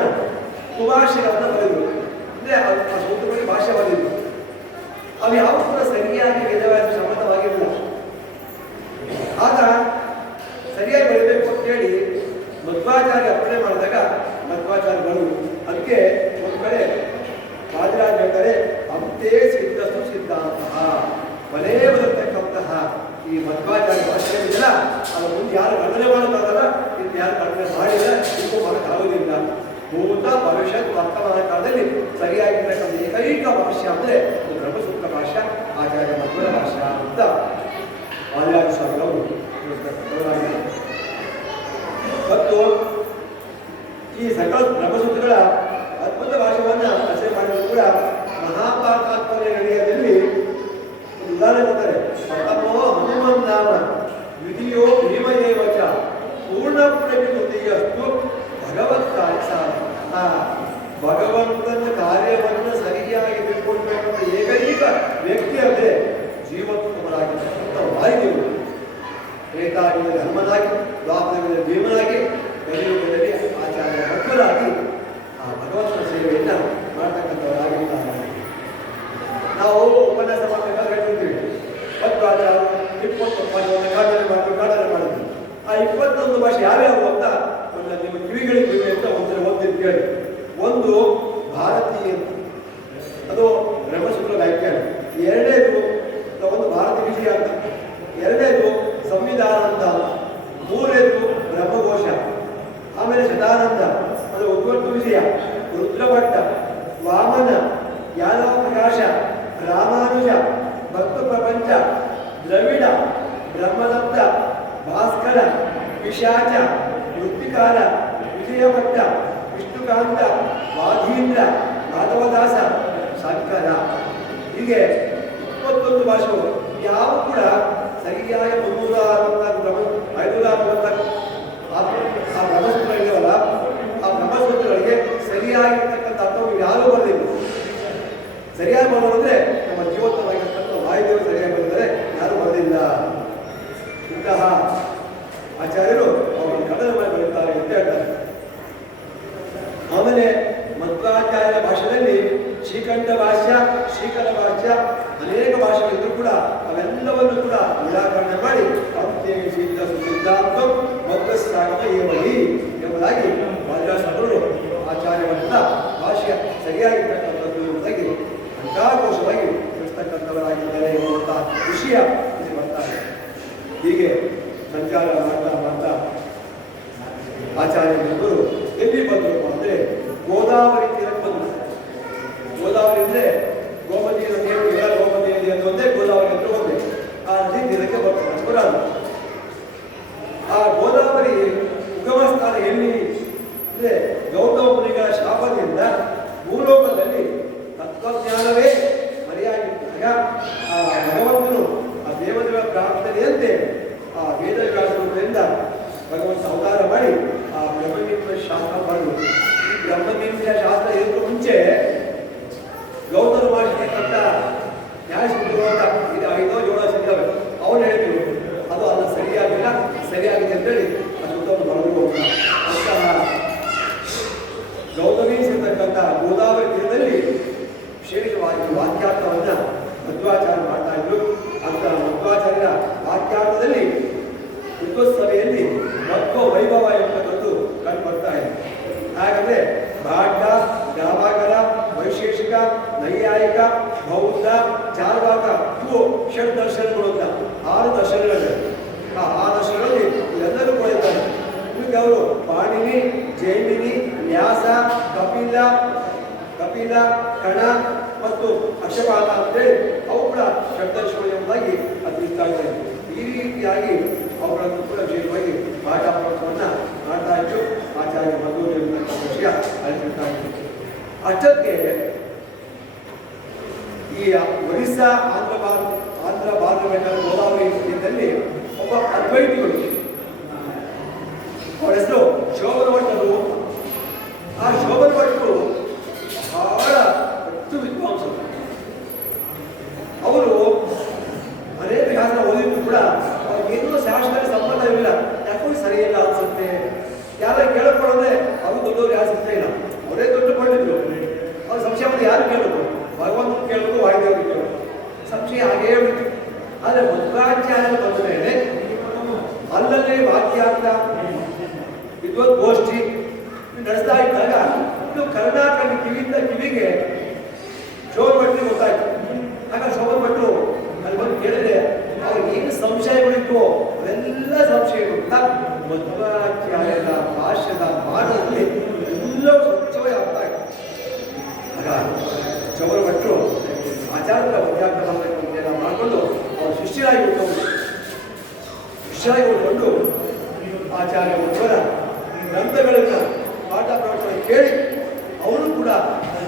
ಉಪಭಾಷೆಗಳನ್ನು ಬರೆದರು. ಅಂದರೆ ಆ ಸೂತ್ರಗಳಿಗೆ ಭಾಷೆ ಬರೆದಿದ್ರು. ಅವು ಯಾವ ಕೂಡ ಸರಿಯಾಗಿ ವೇದವ್ಯಾಸ ಸಮ್ಮತವಾಗಿರಲಿಲ್ಲ. ಆಗ ಸರಿಯಾಗಿ ಬರೀಬೇಕು ಅಂತ ಹೇಳಿ ಮಧ್ವಾಚಾರ್ಯ ಅರ್ಪಣೆ ಮಾಡಿದಾಗ ಮಧ್ವಾಚಾರ್ಯಗಳು ಅದಕ್ಕೆ ಒಂದು ಕಡೆ ವಾದಿರಾಜ್ ಹೇಳ್ತಾರೆ, ಅಂತೆ ಸಿದ್ಧಸ್ತು ಸಿದ್ಧಾಂತ ಕೊನೆ ಬರತಕ್ಕಂತಹ ಈ ಮಧ್ವಾಚಾರ್ಯ ಭಾಷೆ ಇದೆಯಲ್ಲ, ಅದರ ಮುಂದೆ ಯಾರು ಗಣನೆ ಮಾಡೋದಾಗಲ್ಲ ವರ್ತಮಾನ ಕಾಲದಲ್ಲಿ ಸರಿಯಾಗಿರ್ತಕ್ಕಂಥ ಏಕೈಕ ಭಾಷ್ಯ ಅಂದರೆ ಬ್ರಹ್ಮಸೂತ್ರ ಭಾಷ್ಯ ಆಚಾರ್ಯ ಮಧ್ವರ ಭಾಷ್ಯ ಅಂತ ವಾದಿರಾಜ ಸ್ವಾಮಿಗಳು ತಿಳಿಸ್ತಕ್ಕಂಥವರಾಗಿದ್ದಾರೆ. ಮತ್ತು ಈ ಸಕಲ ಬ್ರಹ್ಮಸೂತ್ರಗಳ ಅದ್ಭುತ ಭಾಷೆಯನ್ನು ರಚನೆ ಮಾಡಿದ್ರು ಕೂಡ ಮಹಾಪಾತಾತ್ಮನೆ ನಡೆಯದಲ್ಲಿ ಉದಾಹರಣೆ ಕೊಡ್ತಾರೆ. ಪ್ರಥಮೋ ಹನುಮನ್ ನಾಮ ದ್ವಿತೀಯೋ ಭೀಮಯೇವಚ ಪೂರ್ಣ ಪ್ರತಿಯಸ್ತು ಭಗವತ್ಕಾರ್ಯ. ಭಗವಂತನ ಕಾರ್ಯವನ್ನು ಸರಿಯಾಗಿ ತಿಳ್ಕೊಳ್ಬೇಕಂತ ಏಕೈಕ ವ್ಯಕ್ತಿ ಅಂದರೆ ಜೀವೋತ್ತಮರಾಗಿರ್ತಕ್ಕಂಥ ವಾಯುದೇವರು. ತ್ರೇತಾಯುಗದಲ್ಲಿ ಹನುಮನಾಗಿ, ದ್ವಾಪರಯುಗದಲ್ಲಿ ಭೀಮನಾಗಿ, ಕಲಿಯುಗದಲ್ಲಿ ಆಚಾರ್ಯ ಭಕ್ತರಾಗಿ ಆ ಭಗವಂತನ ಸೇವೆಯನ್ನು ಮಾಡ್ತಕ್ಕಂಥವರಾಗಿರ್ತಾರೆ. ನಾವು ಉಪನ್ಯಾಸ ಮಾಡಬೇಕಾದ್ರೆ ಹೇಳ್ತೀವಿ 20 ಭಾಷೆ ಕಾಡನೆ ಮಾಡಿದ್ವಿ. ಆ 21 ಭಾಷೆ ಯಾವ್ಯಾವು ಅಂತ ನಿಮ್ಮ ಕಿವಿಗಳಿಗೆ ಅಂತ ಒಂದ್ಸಲ ಓದ್ತೀನಿ ಕೇಳಿ. ಒಂದು ಭಾರತೀಯ, ಅದು ಬ್ರಹ್ಮಸೂತ್ರ ವ್ಯಾಖ್ಯಾನ. ಎರಡನೇದು ಒಂದು ಭಾರತ ವಿಜಯ ಅಂತ, ಎರಡನೇದು ಸಂವಿಧಾನ ಅಂತ, ಮೂರನೇದು ಬ್ರಹ್ಮಘೋಷ, ಆಮೇಲೆ ಶತಾನಂದ, ಅದು ಉದ್ವರ್ತ ವಿಜಯ, ರುದ್ರಭಟ್ಟ, ವಾಮನ, ಯಾದವ ಪ್ರಕಾಶ, ರಾಮಾನುಜ, ಭಕ್ತ ಪ್ರಪಂಚ, ದ್ರವಿಡ, ಬ್ರಹ್ಮದತ್ತ, ಭಾಸ್ಕರ, ಪಿಶಾಚ, ವೃತ್ತಿಕಾಲ, ವಿಜಯಭಟ್ಟ, ವಿಷ್ಣುಕಾಂತ, ವಾಧೀಂದ್ರ, ಮಾಧವದಾಸ, ಶಂಕರ. ಹೀಗೆ 21 ಭಾಷೆಗಳು. ಯಾವ ಕೂಡ ಸರಿಯಾಗಿ 560 ಆ ಬ್ರಹ್ಮಸೂತ್ರ ಇದೆಯಲ್ಲ, ಆ ಬ್ರಹ್ಮಸೂತ್ರಗಳಿಗೆ ಸರಿಯಾಗಿರ್ತಕ್ಕಂಥ ಅರ್ಥವನ್ನು ಯಾರೂ ಬರಲಿಲ್ಲ. ಸರಿಯಾಗಿ ಬರೋದಂದ್ರೆ ನಮ್ಮ ಜೀವೋತ್ತಮವಾಗಿರ್ತಕ್ಕಂಥ ವಾಯುದೇವರು ಸರಿಯಾಗಿ ಬಂದರೆ ಯಾರೂ ಬರಲಿಲ್ಲ. ಇಂತಹ ಆಚಾರ್ಯರು ಅವರನ್ನು ಕನ್ನಡ ಮಾಡಿ ಬರುತ್ತಾರೆ ಅಂತ ಹೇಳ್ತಾರೆ. ಆಮೇಲೆ ಮಧ್ವಾಚಾರ್ಯರ ಭಾಷೆಯಲ್ಲಿ ಶ್ರೀಕಂಠ ಭಾಷ್ಯ, ಶ್ರೀಕರ ಭಾಷ್ಯ, ಅನೇಕ ಭಾಷೆಗಳಿದ್ರೂ ಕೂಡ ಅವೆಲ್ಲವನ್ನು ಕೂಡ ನಿರಾಕರಣೆ ಮಾಡಿ ಅಂತೆ ಸಿದ್ಧ ಸಿದ್ಧಾಂತ ಮಧ್ವಸಾಗಮ ಏವಲಿ ಎಂಬುದಾಗಿ ವಾದಿರಾಜರು ಆಚಾರ್ಯವನ್ನ ಭಾಷೆಯ ಸರಿಯಾಗಿರ್ತಕ್ಕಂಥದ್ದು ಎಂಬುದಾಗಿ ಅಂಕಾಕೋಶವಾಗಿ ತಿಳಿಸ್ತಕ್ಕಂಥವರಾಗಿದ್ದಾರೆ ಎನ್ನುವಂಥ ವಿಷಯ ಇಲ್ಲಿ ಬರ್ತಾರೆ. ಹೀಗೆ ಸಂಚಾರ ಮಾಡ್ತಾ ಮಾಡ್ತಾ ಆಚಾರ್ಯರು ಎಲ್ಲಿ ಬಂದರು ಅಂದರೆ ಗೋದಾವರಿ ತೀರಕ್ಕೆ ಬಂದರು. ಗೋದಾವರಿ ಅಂದರೆ ಗೋಮತಿ ನದಿ, ಗೋಮತಿ ನದಿ ಅಂತ ಒಂದೇ, ಗೋದಾವರಿ ಅಂತ ಒಂದೇ. ಆ ನದಿ ತೀರಕ್ಕೆ ಬರೋದು. ಆ ಗೋದಾವರಿ ಉಗಮ ಸ್ಥಾನ ಎಲ್ಲಿ ಅಂದರೆ ಗೌತಮ ಮುನಿಗಳ ಶಾಪದಿಂದ ಭೂಲೋಕದಲ್ಲಿ ತತ್ವಜ್ಞಾನವೇ ಮರೆಯಾಗಿದ್ದಾಗ ಆ ಭಗವಂತನು ಆ ದೇವತೆಗಳ ಪ್ರಾರ್ಥನೆಯಂತೆ ಆ ವೇದವ್ಯಾಸರಿಂದ ಭಗವಂತ ಅವತಾರ ಮಾಡಿ ಆ ಬ್ರಹ್ಮವಿದ್ಯ ಶಾಸ್ತ್ರ ಬರೆದು. ಈ ಬ್ರಹ್ಮವಿದ್ಯ ಶಾಸ್ತ್ರ ಇರೋದು ಮುಂಚೆ ಗೌತಮ ಮಹರ್ಷಿ ಕಟ್ಟ ನ್ಯಾಯಸೂತ್ರಗಳು ಅಂತ ಇದು 5 7 ಸಿಗ್ತವೆ. ಅವನು ಹೇಳಿದ್ರು ಅದು ಅಲ್ಲ, ಸರಿಯಾಗಿಲ್ಲ, ಸರಿಯಾಗಿದೆ ಅಂತೇಳಿ ಆ ಸೂತ್ರವನ್ನು ಬರೆದು ಅಂತಹ ಗೌತಮೀಸಿರ್ತಕ್ಕಂಥ ಗೋದಾವರಿ ತೀರದಲ್ಲಿ ವಿಶೇಷವಾಗಿ ವಾಕ್ಯಾರ್ಥವನ್ನು ಮಧ್ವಾಚಾರ್ಯ ಮಾಡ್ತಾ ಇದ್ರು. ಅಂತ ಮಧ್ವಾಚಾರ್ಯರ ವಾಕ್ಯಾರ್ಥದಲ್ಲಿ ಸಭೆಯಲ್ಲಿ ಮಧ್ವ ವೈಭವ ಎಂಬುದು ಕಂಡು ಬರ್ತಾ ಇದೆ. ಹಾಗಾದ್ರೆ ಭಾಟ, ಗಾಭಾಗರ, ವೈಶೇಷಿಕ, ನೈಯಾಯಿಕ, ಬೌದ್ಧ, ಚಾರ್ವಾಕ ಇವು ಷಡ್ ದರ್ಶನಗಳು ಅಂತ 6 ದರ್ಶನಗಳಿವೆ. ಆ 6 ದರ್ಶನಗಳಲ್ಲಿ ಎಲ್ಲರೂ ಕೂಡ ಇದ್ದಾರೆ. ಈಗ ಅವರು ಪಾಣಿನಿ, ಜೈಮಿನಿ, ವ್ಯಾಸ, ಕಪಿಲ, ಕಣ ಮತ್ತು ಅಕ್ಷಪಾತ ಅಂತೇಳಿ ಅವು ಕೂಡ ಷಡ್ದರ್ಶನಗಳು ಎಂಬುದಾಗಿ ಅದು ಇಷ್ಟಾಗಿದೆ. ಈ ರೀತಿಯಾಗಿ ಅವುಗಳನ್ನು ಕೂಡ ವಿಶೇಷವಾಗಿ ಪಾಠ ಪ್ರವಚನವನ್ನು ಮಾಡ್ತಾ ಇತ್ತು. ಆಚಾರ್ಯ ಮಧು ಎಂಬಂಥ ವಿಷಯ ಅಳಿಸ್ತಾ ಇತ್ತು. ಅಷ್ಟಕ್ಕೆ ಈ ಒರಿಸ್ಸಾ ಆಂಧ್ರ ಭಾರತ ಗೋದಾವರಿ ತೀರದಲ್ಲಿ ಒಬ್ಬ ಅದ್ವೈತಿಗಳು, ಅವರ ಹೆಸರು ಶೋಭನ ಭಟ್ಟರು. ಆ ಶೋಭನ ಭಟ್ಟರು ಬಹಳ ಹೆಚ್ಚು ವಿದ್ವಾಂಸರು. ಅವರು ಅನೇಕ ಶಾಸ್ತ್ರ ಓದಿದ್ರು ಕೂಡ ಅವ್ರಿಗೇನೂ ಶಾಸ್ತ್ರ ಸಂಬಂಧ ಇರಲಿಲ್ಲ. ಯಾಕೋ ಸರಿಯಿಲ್ಲ ಅನ್ಸುತ್ತೆ. ಯಾರ ಕೇಳ್ಕೊಳ್ಳೋದ್ರೆ ಅವರು ದೊಡ್ಡವ್ರು ಯಾರು ಸಿಗ್ತಾ ಇಲ್ಲ. ಅವರೇ ದೊಡ್ಡ ಪಂಡಿತರು. ಅವ್ರ ಸಂಶಯವನ್ನು ಯಾರು ಕೇಳಬೇಕು? ಭಗವಂತನ ಕೇಳಬೇಕು, ವಾಯುದೇವರು ಕೇಳಬೇಕು. ಸಂಶಯ ಹಾಗೇ ಉಳಿತು. ಆದರೆ ಮಧ್ವಾಚಾರ್ಯರು ಬಂದ ಮೇಲೆ ಅಲ್ಲಲ್ಲಿ ವಾಕ್ಯಾರ್ಥ ವಿದ್ವದ್ಗೋಷ್ಠಿ ನಡೆಸ್ತಾ ಇದ್ದಾಗ ಇದು ಕರ್ನಾಟಕ ಕಿವಿಯಿಂದ ಕಿವಿಗೆ ಶೋಭನ ಭಟ್ರಿಗೆ ಗೊತ್ತಾಯ್ತು. ಆಗ ಶೋಭನ ಭಟ್ರು ಅಲ್ಲಿ ಬಂದು ಕೇಳಿದ್ರೆ ಅವ್ರಿಗೆ ಏನು ಸಂಶಯಗಳಿತ್ತು ಅವೆಲ್ಲ ಸಂಶಯಗಳು ಮಧ್ವಾಚಾರ್ಯರ ಭಾಷ್ಯದ ಪಾಠದಲ್ಲಿ ಎಲ್ಲವೂ ಸ್ವಚ್ಛವಾಗಿ ಆಗ್ತಾ ಇತ್ತು. ಚೌರ ಭಟ್ರು ಆಚಾರ್ಯರ ಅಧ್ಯಾತ್ಮ ಮಾಡಬೇಕು ಅಂತೆಲ್ಲ ಮಾಡಿಕೊಂಡು ಅವರು ಶಿಷ್ಯರಾಗಿ ಉಳ್ಕೊಂಡು ಆಚಾರ್ಯ ಒಬ್ಬರ ಗ್ರಂಥಗಳನ್ನು ಪಾಠ ಪ್ರವಚನ ಕೇಳಿ ಅವರು ಕೂಡ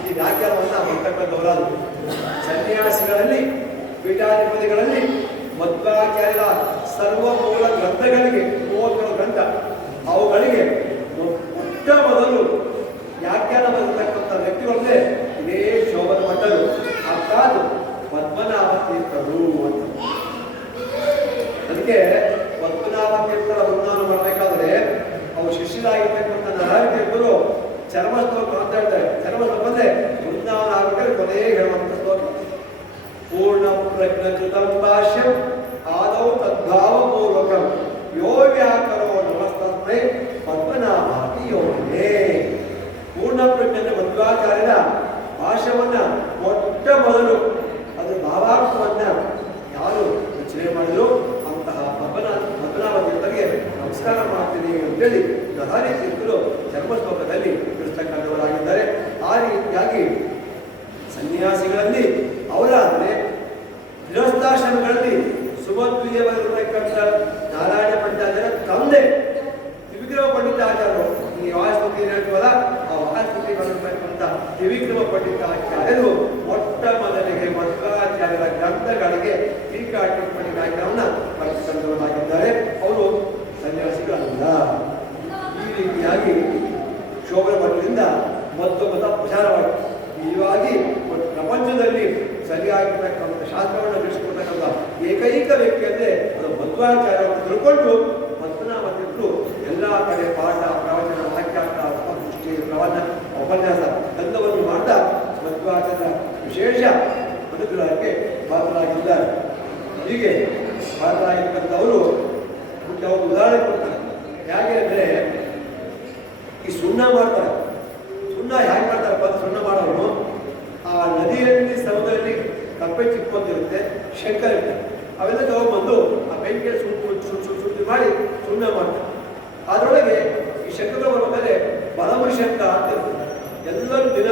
ಈ ವ್ಯಾಖ್ಯಾನವನ್ನು ಬರ್ತಕ್ಕಂಥವರಾದರು. ಸನ್ಯಾಸಿಗಳಲ್ಲಿ ಪೀಠಾಧಿಪತಿಗಳಲ್ಲಿ ಮಧ್ವಾಚಾರ್ಯರ ಸರ್ವಮೂಲ ಗ್ರಂಥಗಳಿಗೆ 30 ಗ್ರಂಥ ಅವುಗಳಿಗೆ ಮೊಟ್ಟ ಮೊದಲು ವ್ಯಾಖ್ಯಾನ ಬರತಕ್ಕಂಥ ವ್ಯಕ್ತಿಗಳಂದ್ರೆ ಇದೇ ಶೋಭನ ಭಟ್ಟರು ಅರ್ಥಾತ್ ಪದ್ಮನಾಭ ತೀರ್ಥರು ಅಂತ. ಅದಕ್ಕೆ ಪದ್ಮನಾಭ ತೀರ್ಥರ ವೃಂದಾವನ ಮಾಡಬೇಕಾದ್ರೆ ಅವರು ಶಿಷ್ಯರಾಗಿರ್ತಕ್ಕಂಥ ನರಹರಿ ತೀರ್ಥರು ಚರ್ಮ ಶ್ಲೋಕ ಅಂತ ಹೇಳ್ತಾರೆ. ಚರ್ಮ ಶ್ಲೋಕ ಅಂದ್ರೆ ವೃಂದಾವನ ಆಗಬೇಕಾದ್ರೆ ಕೊನೆಗೆ ಹೇಳುವಂತ ಶ್ಲೋಕ. ಪೂರ್ಣ ಪ್ರಜ್ಞಾಂ ಭಾಷ್ಯಂ ಆದೌ ತದ್ಭಾವ ಪೂರ್ವಕಂ ಯೋ ವ್ಯಾಕರೋ ನಮಸ್ತಸ್ಮೈ ಪದ್ಮನಾಭಾತಿ ಯೋನೇ. ಪೂರ್ಣ ಪ್ರಜ್ಞೆ ಮಧ್ವಾಚಾರ್ಯರ ಭಾಷ್ಯವನ್ನ ಮೊಟ್ಟ ಮೊದಲು ಅದರ ಭಾವಾರ್ಥವನ್ನ ಯಾರು ರಚನೆ ಮಾಡಿದ್ರು ಅಂತಹ ಪದ್ಮನಾಭ ತೀರ್ಥರಿಗೆ ನಮಸ್ಕಾರ ಮಾಡ್ತೀನಿ ಅಂತೇಳಿ ನರಹರಿ ತೀರ್ಥರು ಧರ್ಮಶ್ಲೋಕದಲ್ಲಿ ತಿಳಿಸ್ತಕ್ಕಂಥವರಾಗಿದ್ದಾರೆ. ಆ ರೀತಿಯಾಗಿ ಸನ್ಯಾಸಿಗಳಲ್ಲಿ ಅವರಾದರೆ ಗೃಹಸ್ಥಾಶ್ರಮಗಳಲ್ಲಿ ಸುಮಧ್ವೀಯವಾಗಿರತಕ್ಕಂಥ ನಾರಾಯಣ ಪಂಡಿತಾಚಾರ್ಯ ತಂದೆ ತ್ರಿವಿಕ್ರಮ ಪಂಡಿತಾಚಾರ್ಯರು ಈ ವಾಸ್ತುತಿ ಹೇಳ್ತೀವಲ್ಲ ಆ ವಾಸ್ತುತಿ ಬರತಕ್ಕಂಥ ತ್ರಿವಿಕ್ರಮ ಪಂಡಿತಾಚಾರ್ಯರು ಮೊಟ್ಟ ಮೊದಲಿಗೆ ಮಧ್ವಾಚಾರ್ಯರ ಗ್ರಂಥಗಳಿಗೆ ಟೀಕಾ ಟಿಪ್ಪಣಿ ವ್ಯಾಖ್ಯಾನವನ್ನು ಬರೆದುಕೊಂಡವರಾಗಿದ್ದಾರೆ. ಅವರು ಸನ್ಯಾಸಿಗಳಲ್ಲ. ಈ ರೀತಿಯಾಗಿ ಶೋಭನ ಭಟ್ಟರಿಂದ ಮತ್ತೊಬ್ಬ ಪ್ರಚಾರವಾಯಿತು. ಹೀಗಾಗಿ ಪ್ರಪಂಚದಲ್ಲಿ ಸರಿಯಾಗಿರ್ತಕ್ಕಂಥ ಶಾಸ್ತ್ರವನ್ನು ತಿಳಿಸಿಕೊಡ್ತಕ್ಕಂಥ ಏಕೈಕ ವ್ಯಕ್ತಿ ಅಂದರೆ ಅದು ಮಧ್ವಾಚಾರ್ಯವನ್ನು ತಿಳ್ಕೊಂಡು ಪದ್ಮನಾಭ ತೀರ್ಥರು ಎಲ್ಲ ಕಡೆ ಪಾಠ ಪ್ರವಚನ ವಾಕ್ಯಾರ್ಥ ದೃಷ್ಟಿ ಪ್ರವಚನ ಉಪನ್ಯಾಸ ಎಲ್ಲವನ್ನು ಮಾಡ್ತಾ ಮಧ್ವಾಚಾರ್ಯ ವಿಶೇಷ ಅನುಗ್ರಹಕ್ಕೆ ಪಾತ್ರರಾಗಿದ್ದಾರೆ. ಹೀಗೆ ಪಾತ್ರರಾಗಿರ್ತಕ್ಕಂಥವರು ಅವರು ಉದಾಹರಣೆ ಕೊಡ್ತಾರೆ. ಹೇಗೆ ಅಂದರೆ ಈ ಸುಣ್ಣ ಮಾಡ್ತಾರೆ. ಸುಣ್ಣ ಹೇಗೆ ಮಾಡ್ತಾರೆ? ಸುಣ್ಣ ಮಾಡೋರು ಆ ನದಿಯಲ್ಲಿ ಸಮುದ್ರದಲ್ಲಿ ಕಪ್ಪೆ ಚಿಕ್ಕೊಂಡಿರುತ್ತೆ, ಶಂಕ ಇರುತ್ತೆ, ಅವೆಲ್ಲ ತಗೊಂಡ್ಬಂದು ಆ ಬೆಂಕಿಯಲ್ಲಿ ಸುಟ್ಟು ಮಾಡಿ ಸುಣ್ಣ ಮಾಡ್ತಾರೆ. ಅದರೊಳಗೆ ಈ ಶಂಕಗಳು ಬರ್ಬೇಕಾದ್ರೆ ಬಲಮುರಿ ಶಂಕ ಅಂತ ಇರುತ್ತೆ. ಎಲ್ಲರೂ ದಿನ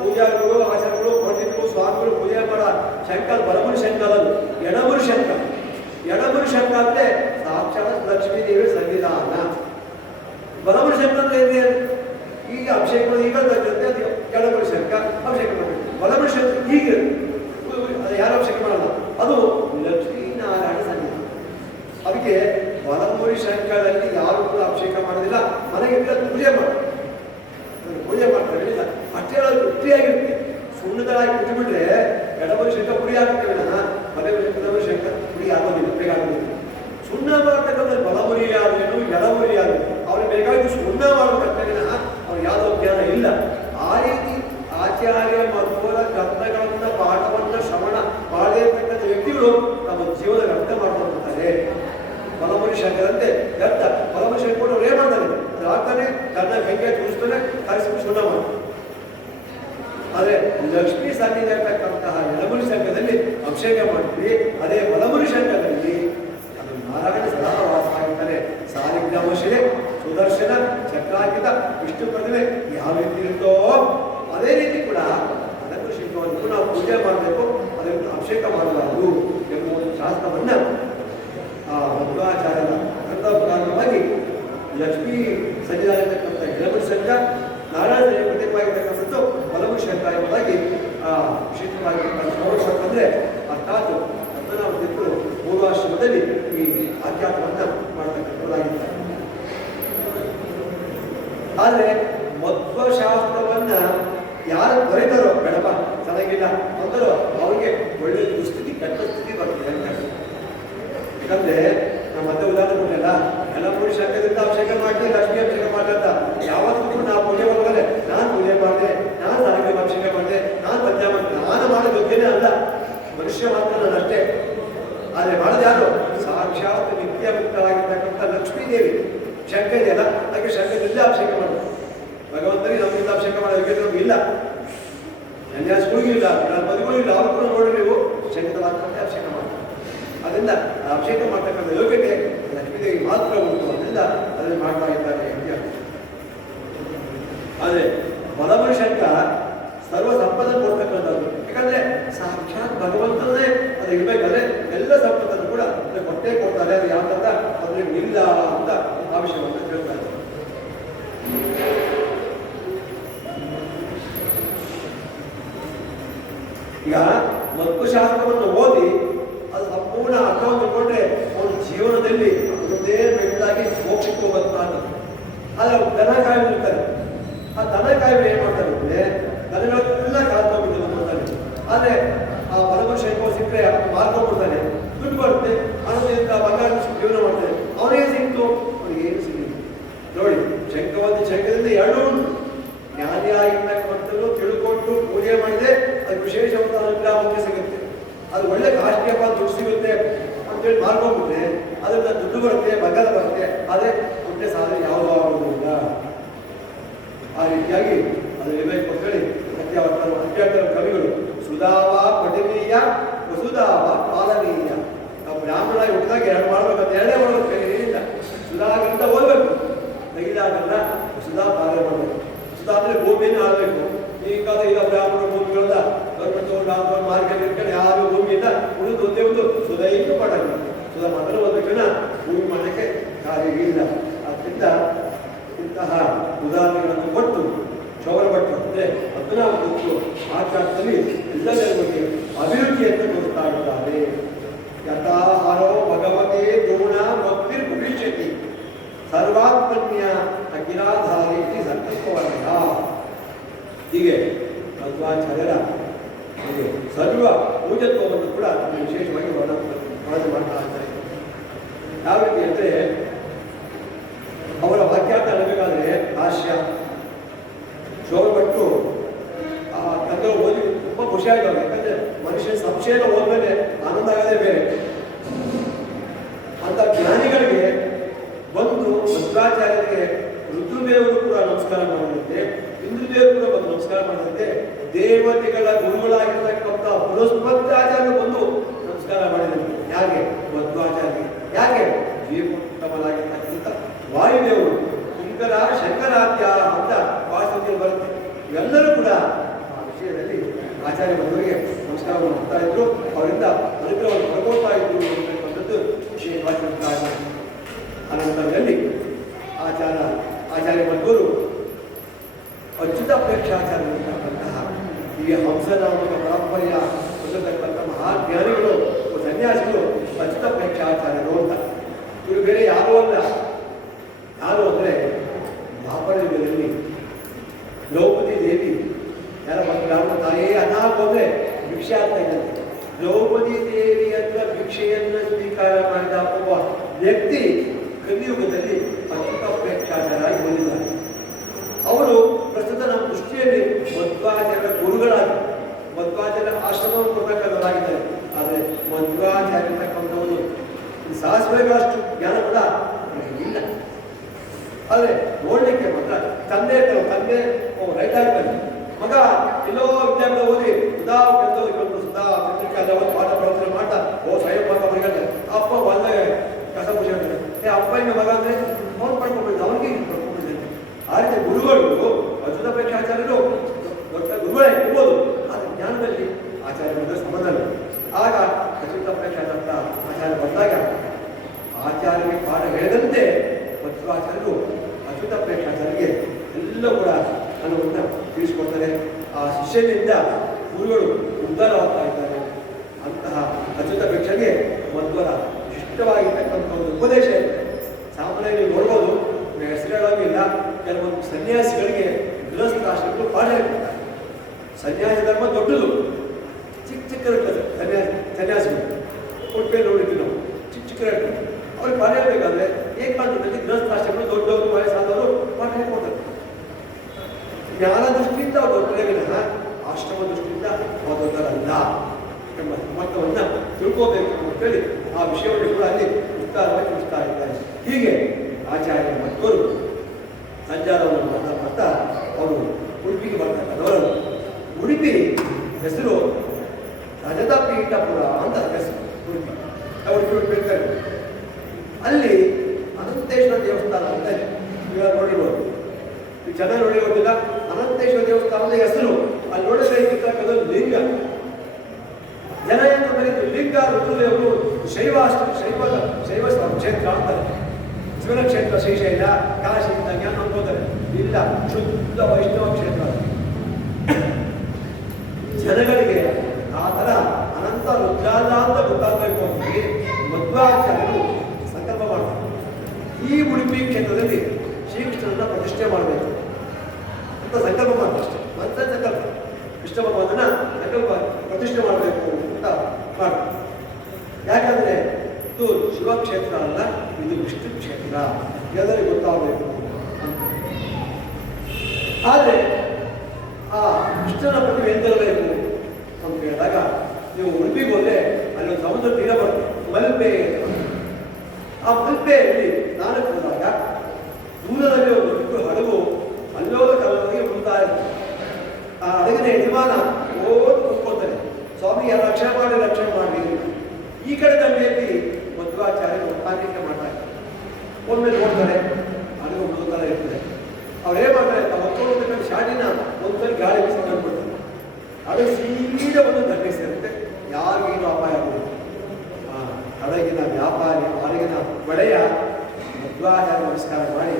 ಪೂಜಾರಿಗಳು ಆಚಾರಗಳು ಪಂಡಿತರು ಸ್ವಾಮಿಗಳು ಪೂಜೆ ಮಾಡೋ ಶಂಕ ಬಲಮುರಿ ಶಂಕ ಅಲ್ಲದು, ಎಡಮುರಿ ಶಂಕ. ಎಡಮುರಿ ಶಂಕ ಅಂದ್ರೆ ಸಾಕ್ಷಾತ್ ಲಕ್ಷ್ಮೀ ದೇವಿ ಸನ್ನಿಧಾನ. ಬಲಮುರಿ ಶಂಕ ಅಂದ್ರೆ ಏನಿದೆ? ಈಗ ಅಭಿಷೇಕ ಈಗ ತಗ್ಗುತ್ತೆ, ಅದು ಎಡಮುರಿ ಶಂಕ ಅಭಿಷೇಕ ಮಾಡಬೇಕು. ಬಲಮುರಿ ಶಂಕ ಈಗ ಅದು ಯಾರು ಅಭಿಷೇಕ ಮಾಡಲ್ಲ, ಅದು ಲಕ್ಷ್ಮೀನಾರಾಯಣ ಸನ್ನಿಧಾನ. ಅದಕ್ಕೆ ಬಲಮುರಿ ಶಂಕರಲ್ಲಿ ಯಾರು ಕೂಡ ಅಭಿಷೇಕ ಮಾಡೋದಿಲ್ಲ. ಮನೆಗೆ ಪೂಜೆ ಮಾಡ್ತಾರೆ, ಪೂಜೆ ಮಾಡ್ತಾರೆ. ಹೇಳಿಲ್ಲ ಅಷ್ಟೇ ತೃಪ್ತಿಯಾಗಿರುತ್ತೆ. ಸುಣ್ಣದಾಗಿ ಕುಟ್ಟಿಬಿಟ್ರೆ ಎಡಮುರಿ ಶಂಕ ಪುಡಿ ಆಗುತ್ತೆ ವಿನ ಬಲಮುರಿ ಶಂಕ ಪುಡಿ ಆಗೋದಿಲ್ಲ, ಬೇಕಾಗೋದಿಲ್ಲ. ಸುಣ್ಣ ಮಾಡ್ತಕ್ಕಂಥ ಬಲಮುರಿ ಆದ್ರೇನು ಎಡಮುರಿ ಆದ್ರೆ ಅವ್ರಿಗೆ ಬೇಕಾಗಿ ಸುಣ್ಣ ಮಾಡಬೇಕಂತ ವಿನ ಅವ್ರು ಯಾವುದೋ ಜ್ಞಾನ ಇಲ್ಲ. ಆ ರೀತಿ ಆಚಾರ್ಯ ಮಧ್ವರ ಗ್ರಂಥಗಳನ್ನ ಪಾಠವನ್ನ ಶ್ರವಣ ಮಾಡದೇ ಇರ್ತಕ್ಕಂಥ ವ್ಯಕ್ತಿಗಳು ನಮ್ಮ ಜೀವನ ವ್ಯರ್ಥ ಮಾಡ್ಕೊಳ್ತಾರೆ. ಬಲಮುರಿ ಶಂಕರಂತೆ ವ್ಯರ್ಥ. ಬಲಮುರಿ ಶಂಕ ಕೂಡ ಅವ್ರು ಏನ್ ಮಾಡ್ತಾನೆ? ಅದು ಆಗ್ತಾನೆ, ಕನ್ನ ಬೆಂಕಿ ತುಳಿಸ್ತಾನೆ, ಕರೆಸ್ಬಿಟ್ಟು ಸುಣ್ಣ ಮಾಡ್ತಾನೆ. ಆದರೆ ಲಕ್ಷ್ಮೀ ಸನ್ನಿಧಿ ಇರ್ತಕ್ಕಂತಹ ಎಡಮುರಿ ಶಂಕದಲ್ಲಿ ಅಭಿಷೇಕ ಮಾಡ್ತೀವಿ. ಅದೇ ಬಲಮುರಿ ಶಂಕದಲ್ಲಿ ಅದು ನಾರಾಯಣ ಸದಾ ವಾಸ ಆಗಿರ್ತಾರೆ. ಸಾಲಿಗ್ರಾಮ ಶಿಲೆ, ಸುದರ್ಶನ, ಚಕ್ರಾಂಕಿತ, ವಿಷ್ಣು ಪ್ರತಿಮೆ ಯಾವ ರೀತಿ ಇರುತ್ತೋ ಅದೇ ರೀತಿ ಕೂಡ ಅದನ್ನು ಶಿಲ್ಪವನ್ನು ನಾವು ಪೂಜೆ ಮಾಡಬೇಕು, ಅದನ್ನು ಅಭಿಷೇಕ ಮಾಡಬಾರದು ಎಂಬ ಒಂದು ಶಾಸ್ತ್ರವನ್ನ ಮಧ್ವಾಚಾರ್ಯರ ಗ್ರಂಥವಾಗಿ ಲಕ್ಷ್ಮೀ ಸನ್ನಿಧಾನತಕ್ಕಂಥ ಎಡಮುರಿ ಶಂಕ, ನಾರಾಯಣ ಪ್ರತಿಮೆಯಾಗಿರ್ತಕ್ಕಂಥದ್ದು ಬಲಮುರಿ ಶಂಕ ಎಂಬುದಾಗಿ ವಿಶೇಷವಾಗಿ ಅಂದರೆ ಅರ್ಥಾತ್ ಪದ್ಮನಾಭ ತೀರ್ಥರು ಪೂರ್ವಾಶ್ರಮದಲ್ಲಿ ಈ ಆಖ್ಯಾನವನ್ನು ಮಾಡತಕ್ಕಂಥದ್ದಾಗಿದ್ದಾರೆ. ಆದರೆ ಮಧ್ವಶಾಸ್ತ್ರವನ್ನ ಯಾರು ಬರೀತಾರೋ ಬೇಡಪ್ಪ ಚೆನ್ನಾಗಿಲ್ಲ ಅಂದರೂ ಅವ್ರಿಗೆ ಒಳ್ಳೆ ದುಸ್ಥಿತಿ, ಕೆಟ್ಟ ಸ್ಥಿತಿ ಬರ್ತದೆ ಅಂತ. ಯಾಕಂದ್ರೆ ನಮ್ಮ ಮತ್ತೆ ಉದಾಹರಣೆ ಕೊಟ್ಟಿಲ್ಲ, ಎಲ್ಲ ಪುರುಷ ಶಂಕದಿಂದ ಅಭಿಷೇಕ ಮಾಡ್ತೀವಿ, ಲಕ್ಷ್ಮೀ ಅಭಿಷೇಕ ಮಾಡ್ತಾ ಯಾವತ್ತೂ ನಾವು ಪೂಜೆ ಹೋಗಲ್ಲ. ನಾನು ಪೂಜೆ ಮಾಡಿದೆ, ನಾನು ಸಾಲಿಗ್ರಾಮ ಅಭಿಷೇಕ ಮಾಡಿದೆ, ನಾನು ಪಂಚಾಮ ನಾನು ಮಾಡೋ ಯೋಗ್ಯನೇ ಅಲ್ಲ, ಮನುಷ್ಯ ಮಾತ್ರ ನಾನು ಅಷ್ಟೇ. ಆದರೆ ಮಾಡೋದು ಯಾರು? ಸಾಕ್ಷಾತ್ ನಿತ್ಯ ಮುಕ್ತವಾಗಿರ್ತಕ್ಕಂಥ ಲಕ್ಷ್ಮೀ ದೇವಿ. ಶಂಕ ಇದೆಯಲ್ಲ, ಅದಕ್ಕೆ ಶಂಕದಿಂದ ಅಭಿಷೇಕ ಮಾಡೋದು. ಭಗವಂತನಿಗೆ ನಮ್ಮಿಂದ ಅಭಿಷೇಕ ಮಾಡೋ ಯೋಗ್ಯತೆ ನಮ್ಗೆ ಇಲ್ಲ, ಸನ್ಯಾಸಿಗಳಿಗೂ ಇಲ್ಲ, ಮದುವೆಗೂ ಇಲ್ಲ. ಅವ್ರು ಕೂಡ ನೋಡಿ ನೀವು ಶಂಕದ ಮಾತ್ರ ಅಭಿಷೇಕ ಮಾಡ್ತಾರೆ. ಅದರಿಂದ ಅಭಿಷೇಕ ಮಾಡ್ತಕ್ಕಂಥ ಯೋಗ್ಯತೆ ಲಕ್ಷ್ಮೀದೇವಿ ಮಾತ್ರ ಉಂಟು. ಅದರಿಂದ ಅದನ್ನು ಮಾಡ್ತಾ ಇದ್ದಾರೆ. ಆದರೆ ಬಲಮುರಿ ಶಂಕ ಸರ್ವ ಸಂಪದನ್ನು ಕೊಡ್ತಕ್ಕಂಥದ್ದು. ಯಾಕಂದ್ರೆ ಸಾಕ್ಷಾತ್ ಭಗವಂತನೇ ಅದು ಇರ್ಬೇಕಾದ್ರೆ ಎಲ್ಲ ಸಂಪತ್ತನ್ನು ಕೂಡ ಕೊಟ್ಟೇ ಕೊಡ್ತಾರೆ. ಅದು ಯಾಕಂತ ಅದ್ರಿಗೆ ಇಲ್ಲ ಅಂತ ಆ ವಿಷಯವನ್ನು ಹೇಳ್ತಾರೆ. ಈಗ ಮತ್ವಶಾಸ್ತ್ರವನ್ನು ಓದಿ ಅದು ಸಂಪೂರ್ಣ ಅರ್ಥವನ್ನು ಕೊಟ್ಟರೆ ಅವನ ಜೀವನದಲ್ಲಿ ಒಂದೇ ಬೆಟ್ಟಾಗಿ ಮೋಕ್ಷಕ್ಕೆ ಹೋಗುತ್ತಾ ಅನ್ನೋದು. ಆದರೆ ದನ ಕಾಯ್ದಿರ್ತಾರೆ. ಆ ದನ ಕಾಯ್ದು ಏನ್ ಮಾಡ್ತಾರೆ ಅಂದ್ರೆ ದನಗಳೆಲ್ಲ ಕಾದ್ಕೊಂಡ್ಬಿಟ್ಟು ಕೊಡ್ತಾನೆ. ಆದರೆ ಆ ಪರಮ ಶಂಕೋ ಸಿಕ್ಕರೆ ಮಾರ್ಕೊಂಡ್ಬಿಡ್ತಾನೆ, ದುಡ್ಡು ಬರುತ್ತೆ, ಹಣದಿಂದ ಬಂಗಾರ ಜೀವನ ಮಾಡ್ತಾನೆ. ಅವನೇನು ಸಿಕ್ತು? ಅವನಿಗೆ ಏನು ಸಿಗಲಿಲ್ಲ. ನೋಡಿ, ಶಂಕದಿಂದ ಎರಡೂ ಉಂಟು. ಜ್ಞಾನಿಯಾಗಿರ್ತಕ್ಕಂಥದ್ದು ತಿಳ್ಕೊಂಡು ಪೂಜೆ ಮಾಡಿದ್ರೆ ಅದು ವಿಶೇಷವಾದ ಅನುಗ್ರಹ ಮುಖ್ಯ ಸಿಗುತ್ತೆ. ಅದು ಒಳ್ಳೆ ಕಾಸ್ಟ್ಲಿಯಪ್ಪ ದುಡ್ಡು ಸಿಗುತ್ತೆ ಅಂತೇಳಿ ಮಾಡ್ಕೊಂಡ್ಬಿಟ್ರೆ ಅದರಿಂದ ದುಡ್ಡು ಬರುತ್ತೆ, ಬಂಗಾರ ಬರುತ್ತೆ, ಆದರೆ ಪುಣ್ಯ ಸಾಧನೆ ಯಾವುದೂ ಆಗುವುದಿಲ್ಲ. ಆ ರೀತಿಯಾಗಿ ಅದು ಇರಬೇಕು ಅಂತೇಳಿ ಅತ್ಯಾವರ್ತರ ಕವಿಗಳು ಸುಧಾವ ಪಠನೀಯ ವಸುಧಾವ ಪಾಲನೀಯ. ನಾವು ಬ್ರಾಹ್ಮಣ ಹುಟ್ಟಿದಾಗ ಎರಡು ಮಾಡ್ಬೇಕಂತ ಎರಡೇ ಮಾಡ್ಬೇಕು, ಬೇರೆ ಏನಿಲ್ಲ. ಸುಧಾಗಿಂತ ಓದಬೇಕು, ತೆಗಿದಾಗಲ್ಲ ವಸುಧಾ ಪಾಲನೆ ಮಾಡಬೇಕು. ಸುಧಾ ಅಂದ್ರೆ ಭೂಮಿಯನ್ನು ಆಡಬೇಕು. ಈಗ ಬ್ರಾಹ್ಮಣ ಭೂಮಿಗಳಲ್ಲ ಗೌರ್ಮೆಂಟ್ ಮಾರ್ಕೆಟ್ ಇಟ್ಕೊಂಡು ಯಾರು ಭೂಮಿಯಿಂದ ಉಳಿದು ಒಂದೇ ಒಂದು ಸುಧೈಕ ಪಡಲ್ಲ. ಸುಧಾ ಮೊದಲು ಓದಬೇಕನ್ನ ಭೂಮಿ ಮಾಡಲಿಕ್ಕೆ ಕಾರ್ಯ ಇಲ್ಲ. ಆದ್ದರಿಂದ ಇಂತಹ ಉದಾಹರಣೆಗಳನ್ನು ಕೊಟ್ಟು ಶೌರಭಟ್ಟ ಅಂದರೆ ಹತ್ತನಾವತ್ತು ಆಚಾರದಲ್ಲಿ ಎಲ್ಲದರ ಬಗ್ಗೆ ಅಭಿವೃದ್ಧಿಯನ್ನು ತೋರಿಸ್ತಾ ಇದ್ದಾರೆ. ಯಥಾಹಾರೋ ಭಗವತೆ ಗುಣ ಭಕ್ತಿ ಭವಿಷ್ಯತಿ ಸರ್ವಾತ್ಮನ್ಯ ಅಖಿಲಾಧಾರಿ ಸಂಕಲ್ಪವಲ್ಲ. ಹೀಗೆ ಮಧ್ವಾಚಾರ್ಯರ ಸರ್ವ ಪೂಜತ್ವವನ್ನು ಕೂಡ ವಿಶೇಷವಾಗಿ ವರ್ಣನೆ ಮಾಡ್ತಾ ಇದ್ದಾರೆ. ಯಾವ ರೀತಿ ಅಂದರೆ ಅವರ ವಾಕ್ಯಾರ್ಥ ಅನ್ನಬೇಕಾದ್ರೆ ಭಾಷ್ಯ ಶೋಭಟ್ಟು ಆ ಕನ್ನಡ ಓದಿ ತುಂಬ ಖುಷಿಯಾಗಿದ್ದಾರೆ. ಯಾಕಂದ್ರೆ ಮನುಷ್ಯನ ಸಂಶಯನ ಓದ್ಮೇಲೆ ಆನಂದ ಆಗೋದೇ ಬೇರೆ. ಅಂತ ಜ್ಞಾನಿಗಳಿಗೆ ಬಂದು ಮಧ್ವಾಚಾರ್ಯರಿಗೆ ರುದ್ರದೇವರು ಕೂಡ ನಮಸ್ಕಾರ ಮಾಡಿದಂತೆ, ಇಂದ್ರದೇವರು ಕೂಡ ಬಂದು ನಮಸ್ಕಾರ ಮಾಡಿದಂತೆ, ದೇವತೆಗಳ ಗುರುಗಳಾಗಿರ್ತಕ್ಕಂಥ ಬೃಹಸ್ಪತ್ಯಾಚಾರ್ಯರು ಬಂದು ನಮಸ್ಕಾರ ಮಾಡಿದಂತೆ. ಯಾಕೆ? ಮಧ್ವಾಚಾರ್ಯ. ಯಾಕೆ? ಜೀವೋತ್ತಮರಾಗಿರ್ತಕ್ಕಂಥ ವಾಯುದೇವರು ಶಂಕರ ಶಂಕರಾಧ್ಯ ಅಂತ ವಾಸ್ತವದಲ್ಲಿ ಬರುತ್ತೆ. ಇವೆಲ್ಲರೂ ಕೂಡ ಆ ವಿಷಯದಲ್ಲಿ ಆಚಾರ್ಯ ಬಂದವರಿಗೆ ನಮಸ್ಕಾರವನ್ನು ಮಾಡ್ತಾ ಇದ್ರು, ಅವರಿಂದ ಅನುಗ್ರಹವನ್ನು ಪಡ್ಕೊಳ್ತಾ ಇದ್ರು ಅಂತಕ್ಕಂಥದ್ದು ವಿಶೇಷವಾಗಿರ್ತಾ ಇದೆ. ಅನಂತರದಲ್ಲಿ ಆಚಾರ್ಯ ಮಧ್ವರು ಅಚ್ಯುತ ಪ್ರೇಕ್ಷಾಚಾರ್ಯಂತಹ ಈ ಹಂಸನಾಮಕ ಪರಂಪರೆಯ ಹೊಂದತಕ್ಕಂಥ ಮಹಾಜ್ಞಾನಿಗಳು ಸನ್ಯಾಸಿಗಳು ಅಚ್ಯುತ ಪ್ರೇಕ್ಷಾಚಾರ್ಯರು ಅಂತ. ಇವರು ಬೇರೆ ಯಾರೂ ಅಲ್ಲ. ಯಾರು ಅಂದರೆ ದ್ವಾಪರ ಯುಗದಲ್ಲಿ ದ್ರೌಪದಿ ದೇವಿ ಯಾರ ಬ್ರಾಹ್ಮಣ ತಾಯೇ ಅನಾಥ ಹೋದ್ರೆ ಭಿಕ್ಷೆ ಆಗ್ತಾ ಇದ್ದಂತೆ. ದ್ರೌಪದಿ ದೇವಿ ಹತ್ರ ಭಿಕ್ಷೆಯನ್ನು ಸ್ವೀಕಾರ ಮಾಡಿದ ಒಬ್ಬ ವ್ಯಕ್ತಿ ಕಲಿಯುಗದಲ್ಲಿ ಅಚ್ಯುತ ಪ್ರೇಕ್ಷಾಚಾರ್ಯರಾಗಿ ಬಂದಿದ್ದಾರೆ. ಅವರು ಪ್ರಸ್ತುತ ನಮ್ಮ ದೃಷ್ಟಿಯಲ್ಲಿ ಮಧ್ವಾಚಾರ್ಯರ ಗುರುಗಳಾಗಿ ಮಧ್ವಾಚಾರ್ಯ ಆಶ್ರಮವನ್ನು ಕೊಡ್ತಕ್ಕಂಥವರಾಗಿದ್ದಾರೆ. ಆದರೆ ಮಧ್ವಾಚಾರ್ಯತಕ್ಕಂಥವರು ಸಾಸಿವೆಗಳಷ್ಟು ಜ್ಞಾನ ಕೂಡ ಇಲ್ಲ. ಆದರೆ ನೋಡ್ಲಿಕ್ಕೆ ಮಾತ್ರ ತಂದೆ ರೈತ ಇರ್ತಾನೆ, ಮಗ ಎಲ್ಲೋ ವಿದ್ಯಾರ್ಥಿ ಓದಿ ಸುಧಾ ಪಾಠ ಪ್ರವಚನ ಮಾಡ್ತಾ ಸ್ವಯಂ ಪಾಠ ಮಾಡ್ತಾರೆ. ಅಪ್ಪ ಒಳ್ಳೆ ಕಸ ಖುಷಿ ಆಗ್ತದೆ. ಅಪ್ಪನ ಮಗ ಅಂದ್ರೆ ಅವ್ನು ಪಡ್ಕೊಂಡ್ಬಿಡ್ತಾರೆ, ಅವನಿಗೆ ಪಡ್ಕೊಂಡ್ಬಿಡ್ತಾರೆ. ಆ ರೀತಿ ಗುರುಗಳು ಅಚ್ಯುತ ಪ್ರೇಕ್ಷಾಚಾರ್ಯರು ದೊಡ್ಡ ಗುರುಗಳೇ ಇರ್ಬೋದು, ಆದರೆ ಜ್ಞಾನದಲ್ಲಿ ಆಚಾರ್ಯರ ಸಂಬಂಧ ಇಲ್ಲ. ಆಗ ಅಚ್ಯುತ ಪ್ರೇಕ್ಷಾಚಾರ್ಯ ಆಚಾರ್ಯ ಬಂದಾಗ ಆಚಾರ್ಯರಿಗೆ ಪಾಠ ಹೇಳಿದಂತೆ ಮಧ್ವಾಚಾರ್ಯರು ಅಚ್ಯುತ ಪ್ರೇಕ್ಷಾಚಾರ್ಯರಿಗೆ ಎಲ್ಲ ಕೂಡ ಅನ್ನೋದನ್ನ ತಿಳಿಸ್ಕೊಡ್ತಾರೆ. ಆ ಶಿಷ್ಯನಿಂದ ಗುರುಗಳು ಉದ್ಧಾರವಾಗ್ತಾ ಇದ್ದಾರೆ. ಅಂತಹ ಅಚ್ಯುತ ಪ್ರೇಕ್ಷರಿಗೆ ಮಧ್ವರ ವಿಶಿಷ್ಟವಾಗಿರ್ತಕ್ಕಂಥ ಒಂದು ಉಪದೇಶ ಇದೆ. ಸಾಮಾನ್ಯವಾಗಿ ನೀವು ನೋಡ್ಬೋದು, ಹೆಸರುಗಳಾಗಿಲ್ಲ, ಕೆಲವೊಂದು ಸನ್ಯಾಸಿಗಳಿಗೆ ಗೃಹಸ್ಥಾಶ್ರಮಗಳು ಪಾಠ ಹೇಳ್ತಾರೆ. ಸನ್ಯಾಸಿ ಧರ್ಮ ದೊಡ್ಡದು, ಚಿಕ್ಕದಿರ್ತದೆ. ಸನ್ಯಾಸಿಗಳು ಉಡುಪಿ ನೋಡಿದ್ವಿ ನಾವು, ಚಿಕ್ಕದಿರ್ತದೆ. ಅವ್ರಿಗೆ ಪಾಠ ಹೇಳ್ಬೇಕಾದ್ರೆ ಏಕಾಂತದಲ್ಲಿ ಗೃಹಸ್ಥಾಶ್ರಮಗಳು ದೊಡ್ಡವರು ವಯಸ್ಸಾದವರು ಪಾಠ ಹೇಳ್ಕೊಡ್ತಾರೆ. ಜ್ಞಾನ ದೃಷ್ಟಿಯಿಂದ ಅವ್ರು ದೊಡ್ಡರೇ ವಿನಃ ಆಶ್ರಮ ದೃಷ್ಟಿಯಿಂದ ಅವ್ರು ದೊಡ್ಡರಲ್ಲ ಎಂಬ ಮತವನ್ನು ತಿಳ್ಕೋಬೇಕು ಅಂತೇಳಿ ಆ ವಿಷಯವನ್ನು ಕೂಡ ಅಲ್ಲಿ ವಿಸ್ತಾರವಾಗಿ ತಿಳಿಸ್ತಾ ಇದ್ದಾರೆ. ಹೀಗೆ ಆಚಾರ್ಯ ಮಧ್ವರು ಸಂಚಾರವನ್ನು ಮಾಡ್ತಾ ಅವರು ಉಡುಪಿಗೆ ಬರ್ತಾರೆ. ಉಡುಪಿ ಹೆಸರು ರಜತ ಪೀಠಪುರ ಅಂತ ಹೆಸರು. ಉಡುಪಿ ಹೇಳ್ತಾರೆ. ಅಲ್ಲಿ ಅನಂತೇಶ್ವರ ದೇವಸ್ಥಾನ ಅಂತ ಇವಾಗ ನೋಡಿರ್ಬೋದು. ಈ ಚೆನ್ನಾಗಿ ನೋಡಿರೋದಿಲ್ಲ. ಅನಂತೇಶ್ವರ ದೇವಸ್ಥಾನದ ಹೆಸರು ಅಲ್ಲಿ ನೋಡಿದ್ರೆ ಇರ್ತಕ್ಕಂಥದ್ದು ಲಿಂಗ. ಜನ ಏನು ಬರೀತು ಲಿಂಗ ರುದ್ರದೇವರು ಶೈವ ಕ್ಷೇತ್ರ ಅಂತಾರೆ. ಶಿವನ ಕ್ಷೇತ್ರ ಶ್ರೀಶೈಲ ಕಾಶಿ ಜ್ಞಾನ ಅನ್ಕೋತಾರೆ. ಇಲ್ಲ, ಶುದ್ಧ ವೈಷ್ಣವ ಕ್ಷೇತ್ರ. ಜನಗಳಿಗೆ ಆ ಥರ ಅನಂತ ರುದ್ರಾಲ ಅಂತ ಗೊತ್ತಾಗಬೇಕು ಅಂತ ಮಧ್ವಾಚಾರ್ಯರು ಸಂಕಲ್ಪ ಮಾಡ್ತಾರೆ. ಈ ಉಡುಪಿ ಕ್ಷೇತ್ರದಲ್ಲಿ ಶ್ರೀಕೃಷ್ಣನನ್ನ ಪ್ರತಿಷ್ಠೆ ಮಾಡಬೇಕು ಅಂತ ಸಂಕಲ್ಪ ಮಾಡ್ತಾರೆ. ಅಷ್ಟೇ ಮತ್ತೆ ಸಂಕಲ್ಪ, ಕೃಷ್ಣ ಭಗವಂತನ ಸಂಕಲ್ಪ ಪ್ರತಿಷ್ಠೆ ಮಾಡಬೇಕು ಅಂತ ಮಾಡ್ತಾರೆ. ಯಾಕಂದ್ರೆ ಇದು ಶಿವಕ್ಷೇತ್ರ ಅಲ್ಲ, ಇದು ವಿಷ್ಣು ಕ್ಷೇತ್ರ, ಎಲ್ಲರಿಗೂ ಗೊತ್ತಾಗಬೇಕು ಅಂತ. ಆದರೆ ಆ ಕೃಷ್ಣನ ಪ್ರತಿಮೆ ಎಂದಿರಬೇಕು ಅಂತ ಹೇಳಿದಾಗ, ನೀವು ಉಡುಪಿಗೆ ಹೋದ್ರೆ ಅಲ್ಲಿ ಒಂದು ಸಮುದ್ರ ತೀರ ಬರುತ್ತೆ, ಮಲ್ಪೆ. ಆ ಮಲ್ಪೆಯಲ್ಲಿ ನಾನು ಹೋದಾಗ ದೂರದಲ್ಲಿ ಒಂದು ದೊಡ್ಡ ಹಡಗು ಅಲ್ಲೋದ ಕಲ್ಲೋದಿಗೆ ಮುಂತಾ ಇರ್ತದೆ. ಆ ಹಡಗಿನ ಯಜಮಾನ ಓದ್ ಕೂತ್ಕೊಳ್ತಾನೆ, ಸ್ವಾಮಿ ರಕ್ಷಣೆ ಮಾಡಿ. ಈ ಕಡೆ ದಂಡೆಯಲ್ಲಿ ಮಧ್ವಾಚಾರ್ಯರು ಒತ್ತಾನಿಕೆ ಮಾಡ್ತಾ ಇದ್ದಾರೆ. ಒಮ್ಮೆ ನೋಡ್ತಾರೆ, ಹಡಗು ಮುಳುಗಲ ಇರ್ತದೆ. ಅವ್ರು ಏನ್ ಮಾಡ್ತಾರೆ, ಹೊತ್ಕೊಂಡಿರ್ತಕ್ಕಂಥ ಶಾಡಿನ ಒಂದ್ಸರಿ ಗಾಳಿ ಬೀಸಿ ತಂದ್ಬಿಡ್ತಾರೆ. ಅದು ಸೀದಾ ಒಂದು ದಂಡೆ ಸೇರುತ್ತೆ, ಯಾರಿಗೇನು ಅಪಾಯ ಆಗುವುದು. ಹಡಗಿನ ವ್ಯಾಪಾರಿ, ಹಡಗಿನ ಒಡೆಯ ಮಧ್ವಾಚಾರ್ಯ ನಮಸ್ಕಾರ ಮಾಡಿ,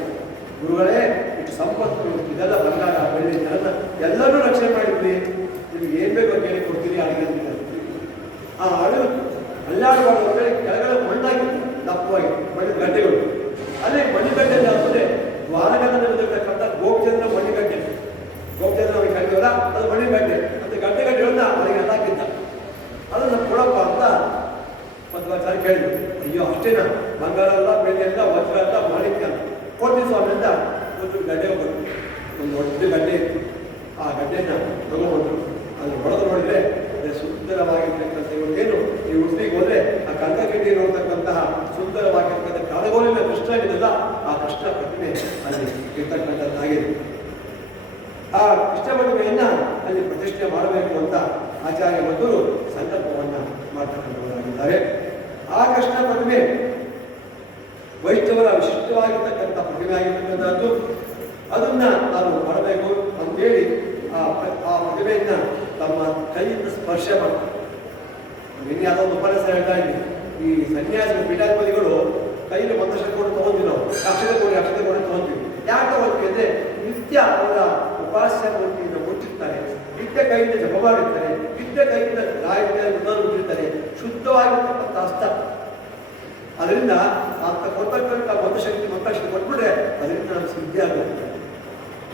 ಗುರುಗಳೇ ಇಷ್ಟು ಸಂಪತ್ತು, ಇದೆಲ್ಲ ಬಂಗಾರ ಬೆಳ್ಳಿ ಜನನ ಎಲ್ಲರೂ ರಕ್ಷಣೆ ಮಾಡಿದ್ವಿ, ನಿಮ್ಗೆ ಏನ್ ಬೇಕೋ ಕೇಳಿ ಕೊಡ್ತೀರಿ ಅಡಿಗೆ ಅಂತ. ಆ ಹಡಗು ಅಲ್ಲಾಡುವಾಗ ಕೆಳಗಡೆ ಮಣ್ಣಾಗಿತ್ತು, ದಪ್ಪವಾಗಿ ಮಣ್ಣಿನ ಗಡ್ಡೆಗಳು. ಅಲ್ಲೇ ಮಣ್ಣಿಗಡ್ಡೆ ಅಂದರೆ ದ್ವಾರಕದಲ್ಲಿರ್ತಕ್ಕಂಥ ಗೋಪಚಂದ್ರ ಮಣ್ಣಿಗಡ್ಡೆ. ಗೋಪಚಂದ್ರ ನಮಗೆ ಕರೀತೀವಲ್ಲ, ಅದು ಮಣ್ಣಿಗಡ್ಡೆ ಅಂತ ಗಡ್ಡೆಗಳನ್ನ ಅವರಿಗೆ ಹಾಕಿದ್ದ. ಅದನ್ನು ಕೊಡಪ್ಪ ಅಂತ ಮಧ್ವಾಚಾರ್ಯ ಕೇಳಿದ್ರು. ಅಯ್ಯೋ ಅಷ್ಟೇನಾ, ಬಂಗಾರ ಎಲ್ಲ ಬೆಳ್ಳಿ ಎಲ್ಲ ವಜ್ರ ಎಲ್ಲ ಮಾಣಿಕ್ಯ ಕೊಡ್ತೀವಿ ಸ್ವಾಮಿ ಅಂತ ಒಂದು ಗಡ್ಡೆ ಹೋಗ್ಬೇಕು. ಒಂದು ದೊಡ್ಡ ಗಡ್ಡೆ ಇತ್ತು, ಆ ಗಡ್ಡೆನ ತಗೊಂಡ್ರು. ಅದನ್ನು ಹೊಡೆದು ನೋಡಿದ್ರೆ ಅದೇ ಸುಂದರವಾಗಿರ್ತಕ್ಕಂಥ ಇವತ್ತೇನು ಈ ಉಡುಪಿಗೆ ಹೋದ್ರೆ ಆ ಕನಕಗಿರಿ ನೋಡ್ತಕ್ಕಂತಹ ಸುಂದರವಾಗಿರ್ತಕ್ಕಂಥ ಕಡಗೋಲಿನ ಕೃಷ್ಣ ಇದೆಯಲ್ಲ, ಆ ಕೃಷ್ಣ ಪ್ರತಿಮೆ ಅಲ್ಲಿ ಇರ್ತಕ್ಕಂಥದ್ದಾಗಿದೆ. ಆ ಕೃಷ್ಣ ಪ್ರತಿಮೆಯನ್ನ ಅಲ್ಲಿ ಪ್ರತಿಷ್ಠೆ ಮಾಡಬೇಕು ಅಂತ ಆಚಾರ್ಯ ಮಧ್ವರು ಸಂಕಲ್ಪವನ್ನ ಮಾಡ್ತಕ್ಕಂಥವರಾಗಿದ್ದಾರೆ. ಆ ಕೃಷ್ಣ ಪ್ರತಿಮೆ ವೈಷ್ಣವರ ವಿಶಿಷ್ಟವಾಗಿರ್ತಕ್ಕಂಥ ಪ್ರತಿಮೆ ಆಗಿರ್ತಕ್ಕಂಥದ್ದು. ಅದನ್ನ ನಾವು ಮಾಡಬೇಕು ಅಂತೇಳಿ ಆ ಪ್ರತಿಮೆಯನ್ನ ತಮ್ಮ ಕೈಯಿಂದ ಸ್ಪರ್ಶ ಮಾಡ್ತಾರೆ. ನಿನ್ನೆ ಯಾವುದೋ ಒಂದು ಉಪನ್ಯಾಸ ಹೇಳ್ತಾ ಇದ್ವಿ, ಈ ಸನ್ಯಾಸಿ ಪೀಠಾಧಿಪತಿಗಳು ಕೈಯಲ್ಲಿ ಮಂತ್ರಶಕ್ತಿ ಕೂಡ ತಗೊಂತೀವಿ, ನಾವು ಅಕ್ಷತೆ ಕೂಡ ತಗೊಂತೀವಿ. ಯಾಕೆ ತಗೊಂತೀವಿ ಅಂದ್ರೆ ನಿತ್ಯ ಅವರ ಉಪಾಸ್ಯ ಮೂರ್ತಿಯಿಂದ ಮುಚ್ಚಿರ್ತಾರೆ, ನಿತ್ಯ ಕೈಯಿಂದ ಜಪ ಮಾಡಿರ್ತಾರೆ, ನಿತ್ಯ ಕೈಯಿಂದ ಮುಟ್ಟಿರ್ತಾರೆ, ಶುದ್ಧವಾಗಿರ್ತಕ್ಕಂಥ ಹಸ್ತ. ಅದರಿಂದ ಅಂತ ಕೊಡ್ತಕ್ಕಂಥ ಮಂತ್ರಶಕ್ತಿ ಕೊಟ್ಬಿಟ್ರೆ ಅದರಿಂದ ನಮ್ಗೆ ಸಿದ್ಧಿ ಆಗುತ್ತೆ.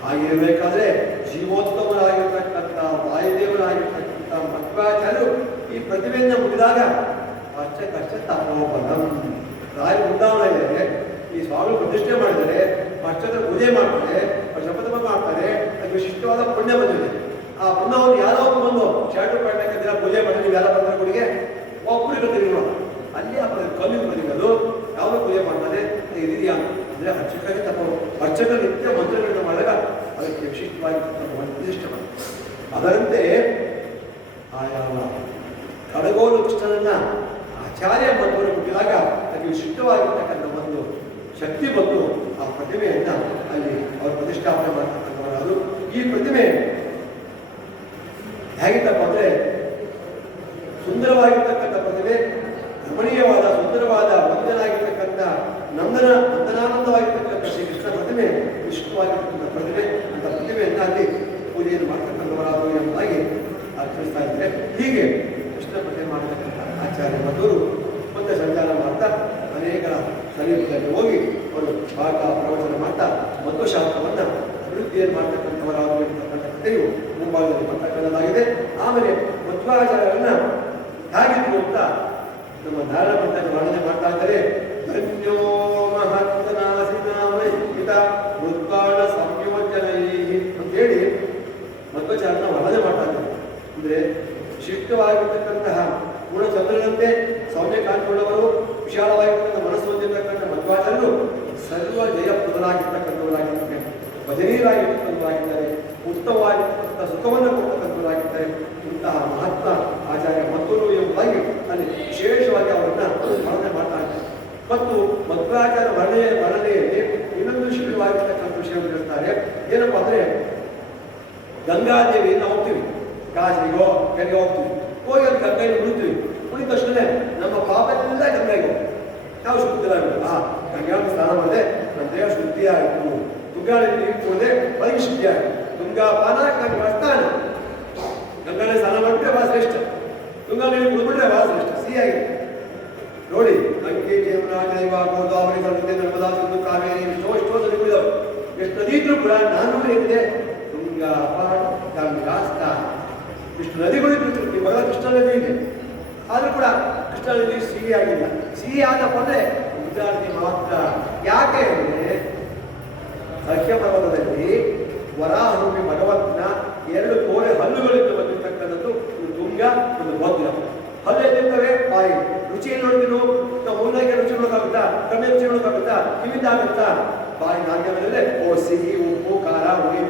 ಹಾಗಿರಬೇಕಾದ್ರೆ ಜೀವೋತ್ತಮರಾಗಿರ್ತಕ್ಕಂಥ ವಾಯುದೇವರಾಗಿರ್ತಕ್ಕಂಥ ಮಧ್ವಾಚಾರ್ಯರು ಈ ಪ್ರತಿಮೆಯನ್ನು ಮುಗಿದಾಗ ಕಷ್ಟ ತಾಪೋಪನಂ ರಾಯ ಬೃಂದಾವನ ಈ ಸ್ವಾಮಿ ಪ್ರತಿಷ್ಠೆ ಮಾಡಿದರೆ, ಅಷ್ಟದ ಪೂಜೆ ಮಾಡ್ತಾರೆ, ಶಪಥ ಮಾಡ್ತಾರೆ, ಅದು ವಿಶಿಷ್ಟವಾದ ಪುಣ್ಯ ಬಂದಿದೆ. ಆ ಪುಣ್ಯವನ್ನು ಯಾರೋ ಬಂದು ಶರ್ಟು ಪ್ಯಾಂಟ್ ದಿನ ಪೂಜೆ ಮಾಡಿ ನೀವು ಯಾರ ಬಂದ ಕೊಡಿಗೆ ಒಬ್ಬರು ಇರುತ್ತೆ. ಅಲ್ಲಿ ಆ ಕಲ್ಲು ಬಂದಿರೋದು ಯಾವುದೋ ಪೂಜೆ ಮಾಡ್ತಾರೆ ಇದೆಯಾ ಅಂದರೆ ಅರ್ಚಕರಿಗೆ ತಪ್ಪು. ಅರ್ಚಕರು ನಿತ್ಯ ಮಂತ್ರಗಳನ್ನು ಮಾಡಿದಾಗ ಅದಕ್ಕೆ ವಿಶಿಷ್ಟವಾಗಿ ಪ್ರತಿಷ್ಠೆ ಮಾಡ್ತಾರೆ. ಅದರಂತೆ ಆಯಾ ಕಡಗೋಲು ಕೃಷ್ಣನನ್ನ ಆಚಾರ್ಯ ಮಧ್ವರು ಮುಟ್ಟಿದಾಗ ಅದಕ್ಕೆ ವಿಶಿಷ್ಟವಾಗಿರ್ತಕ್ಕಂಥ ಒಂದು ಶಕ್ತಿ ಬಂದು ಆ ಪ್ರತಿಮೆಯನ್ನ ಅಲ್ಲಿ ಅವರು ಪ್ರತಿಷ್ಠಾಪನೆ ಮಾಡ್ತಕ್ಕಂಥವರು. ಈ ಪ್ರತಿಮೆ ಹೇಗಿತ್ತಪ್ಪ ಅಂದ್ರೆ ಸುಂದರವಾಗಿರ್ತಕ್ಕಂಥ ಪ್ರತಿಮೆ, ರಮಣೀಯವಾದ ಸುಂದರವಾದ ವಂದನಾಗಿರ್ತಕ್ಕಂಥ ನಂದನಾನಂದವಾಗಿರ್ತಕ್ಕಂಥ ಶ್ರೀಕೃಷ್ಣ ಪ್ರತಿಮೆ, ವಿಶಿಷ್ಟವಾಗಿರ್ತಕ್ಕಂಥ ಪ್ರತಿಮೆ. ಅಂತ ಪ್ರತಿಮೆಯನ್ನ ಅಲ್ಲಿ ಪೂಜೆಯನ್ನು ಮಾಡ್ತಕ್ಕಂಥವರಾದರು ಎಂಬುದಾಗಿ ತಿಳಿಸ್ತಾ ಇದ್ದಾರೆ. ಹೀಗೆ ಕೃಷ್ಣ ಪ್ರತಿಮೆ ಮಾಡತಕ್ಕಂಥ ಆಚಾರ್ಯ ಮಧ್ವರು ಮತ್ತೆ ಸಂಚಾರ ಮಾಡ್ತಾ ಅನೇಕ ಸಮೀಪದಲ್ಲಿ ಹೋಗಿ ಅವರು ಪಾಠ ಪ್ರವಚನ ಮಾಡ್ತಾ ಮಧ್ವಶಾಸ್ತ್ರವನ್ನ ಅಭಿವೃದ್ಧಿಯನ್ನು ಮಾಡ್ತಕ್ಕಂಥವರಾದರು ಎಂಬತಕ್ಕಂಥ ಕಥೆಯು ಮುಂಭಾಗದಲ್ಲಿ ಬರ್ತಕ್ಕಂಥದ್ದಾಗಿದೆ. ಆಮೇಲೆ ಮಧ್ವಾಚಾರ್ಯರನ್ನ ಹೇಗಿದ್ರು ಅಂತ ನಮ್ಮ ನಾರಾಯಣ ಭಟ್ಟಾಚಾರ್ಯ ವರ್ಣನೆ ಮಾಡ್ತಾ ಇದ್ದಾರೆ. ಧನ್ಯೋ ಮಹತ್ನಾಸಿನಾಮಹಿತ ಮೃತ್ವಾಣ ಸಂಯೋಜನೈ ಅಂತೇಳಿ ಮಧ್ವಾಚಾರ್ಯನ ವರ್ಣನೆ ಮಾಡ್ತಾ ಇದ್ದಾರೆ. ಅಂದ್ರೆ ವಿಶಿಷ್ಟವಾಗಿರ್ತಕ್ಕಂತಹ ಗುಣಚಂದ್ರನಂತೆ ಸೌಮ್ಯ ಕಾಣ್ಕೊಂಡವರು, ವಿಶಾಲವಾಗಿರ್ತಕ್ಕಂಥ ಮನಸ್ಸು ಹೊಂದಿರತಕ್ಕಂಥ ಮಧ್ವಾಚಾರ್ಯರು ಸರ್ವ ಜಯಪ್ರದರಾಗಿರ್ತಕ್ಕಂಥವರಾಗಿರ್ತಾರೆ, ಭಜನೀಯರಾಗಿರ್ತಕ್ಕಂಥವರಾಗಿದ್ದಾರೆ, ಉತ್ತಮವಾಗಿರ್ತಕ್ಕಂಥ ಸುಖವನ್ನು ಕೊಡ್ತಕ್ಕಂಥವರಾಗಿದ್ದಾರೆ. ಇಂತಹ ಮಹಾತ್ಮ ಆಚಾರ್ಯ ಮಧ್ವರು ಎಂಬುದಾಗಿ ಅಲ್ಲಿ ವಿಶೇಷವಾಗಿ ಅವರನ್ನ ವರ್ಣನೆ ಮಾಡ್ತಾ ಇದ್ದಾರೆ. ಮತ್ತು ಮಧ್ವಾಚಾರ್ಯ ವರ್ಣನೆಯಲ್ಲಿ ಇನ್ನೊಂದು ವಿಶೇಷವಾಗಿರ್ತಕ್ಕಂಥ ವಿಷಯವನ್ನು ಹೇಳ್ತಾರೆ. ಏನಪ್ಪಾ ಅಂದ್ರೆ ಗಂಗಾದೇವಿಯನ್ನು ಹೋಗ್ತೀವಿ, ಕಾಶಿಗೋ ಕೆರೆಗೆ ಹೋಗ್ತೀವಿ, ಹೋಗಿ ಅಲ್ಲಿ ಗಂಗೆಯಲ್ಲಿ ಮುಳುಗ್ತೀವಿ. ಮುಳಿದ ತಕ್ಷಣ ನಮ್ಮ ಪಾಪ ಎಲ್ಲ ಗಂಗೆಗೆ ನಾವು ಶುದ್ಧರಾಗಬೇಕು. ಗಂಗೆ ಸ್ನಾನ ಮಾಡಿದೆ, ನನ್ನ ದೇಹ ಶುದ್ಧಿ ಆಯಿತು. ತುಂಗಾಳಿ ನೀರು ಕುಡಿದೆ, ಮೈ ಶುದ್ಧಿ ಆಯಿತು. ತುಂಗಾಪಾನ ಗಂಗಾ ಸ್ನಾನ, ಗಂಗಾಳಿ ಸ್ನಾನ ಮಾಡಿಬಿಟ್ರೆ ಭಾಳ ಶ್ರೇಷ್ಠ, ತುಂಗಾ ನೀರು ಕುಡಿದ್ಬಿಟ್ರೆ ಭಾಳ ಶ್ರೇಷ್ಠ, ಸಿಹಿಯಾಗಿದೆ. ನೋಡಿ, ಗಂಗೆ ಜಯಮುನಾ ಜೈವ ಗೋದಾವರಿ ಸರಸ್ವತಿ ನರ್ಮದಾ ಸಿಂಧು ಕಾವೇರಿ ಎಷ್ಟೋ ನದಿಗಳಿದಾವೆ. ಎಷ್ಟು ನದಿ ಇದ್ರೂ ಕೂಡ ನಾನು ಏನಿದೆ ತುಂಗಾಪಾನ ಗಂಗಾ ಸ್ನಾನ. ಇಷ್ಟು ನದಿಗಳು ಇವಾಗ ಕೃಷ್ಣ ನದಿ ಇದೆ, ಆದರೂ ಕೂಡ ಕೃಷ್ಣ ನದಿ ಸಿಹಿಯಾಗಿಲ್ಲ. ಸಿಹಿ ಆಗಪ್ಪ ಅಂದರೆ ವಿದ್ಯಾರ್ಥಿ ಮಾತ್ರ. ಯಾಕೆ ಅಂದರೆ ಸಖ್ಯ ಪರ್ವತದಲ್ಲಿ ವರಾಹರೂಪಿ ಭಗವಂತನ 2 ಕೋರೆ ಹಲ್ಲುಗಳಿಂದ ಬಂದಿರ್ತಕ್ಕಂಥದ್ದು ಒಂದು ತುಂಗ, ಒಂದು ಭದ್ರ. ಹಲ್ಲು ಎಲ್ಲಿರ್ತವೆ? ಬಾಯಿ. ರುಚಿಯನ್ನು ನೋಡ್ತೀವಿ ನಾವು, ಮುನ್ನಾಗೆ ರುಚಿ ನೋಡೋಕ್ಕಾಗುತ್ತಾ? ಕಮ್ಮಿ ರುಚಿ ನೋಡೋಕ್ಕಾಗುತ್ತಾ? ಕಿವಿಂದ ಆಗುತ್ತಾ? ಬಾಯಿ ನಾಲ್ಗೆ ಮೇಲೆ ಸಿಹಿ, ಉಪ್ಪು, ಖಾರ, ಹುಳಿ,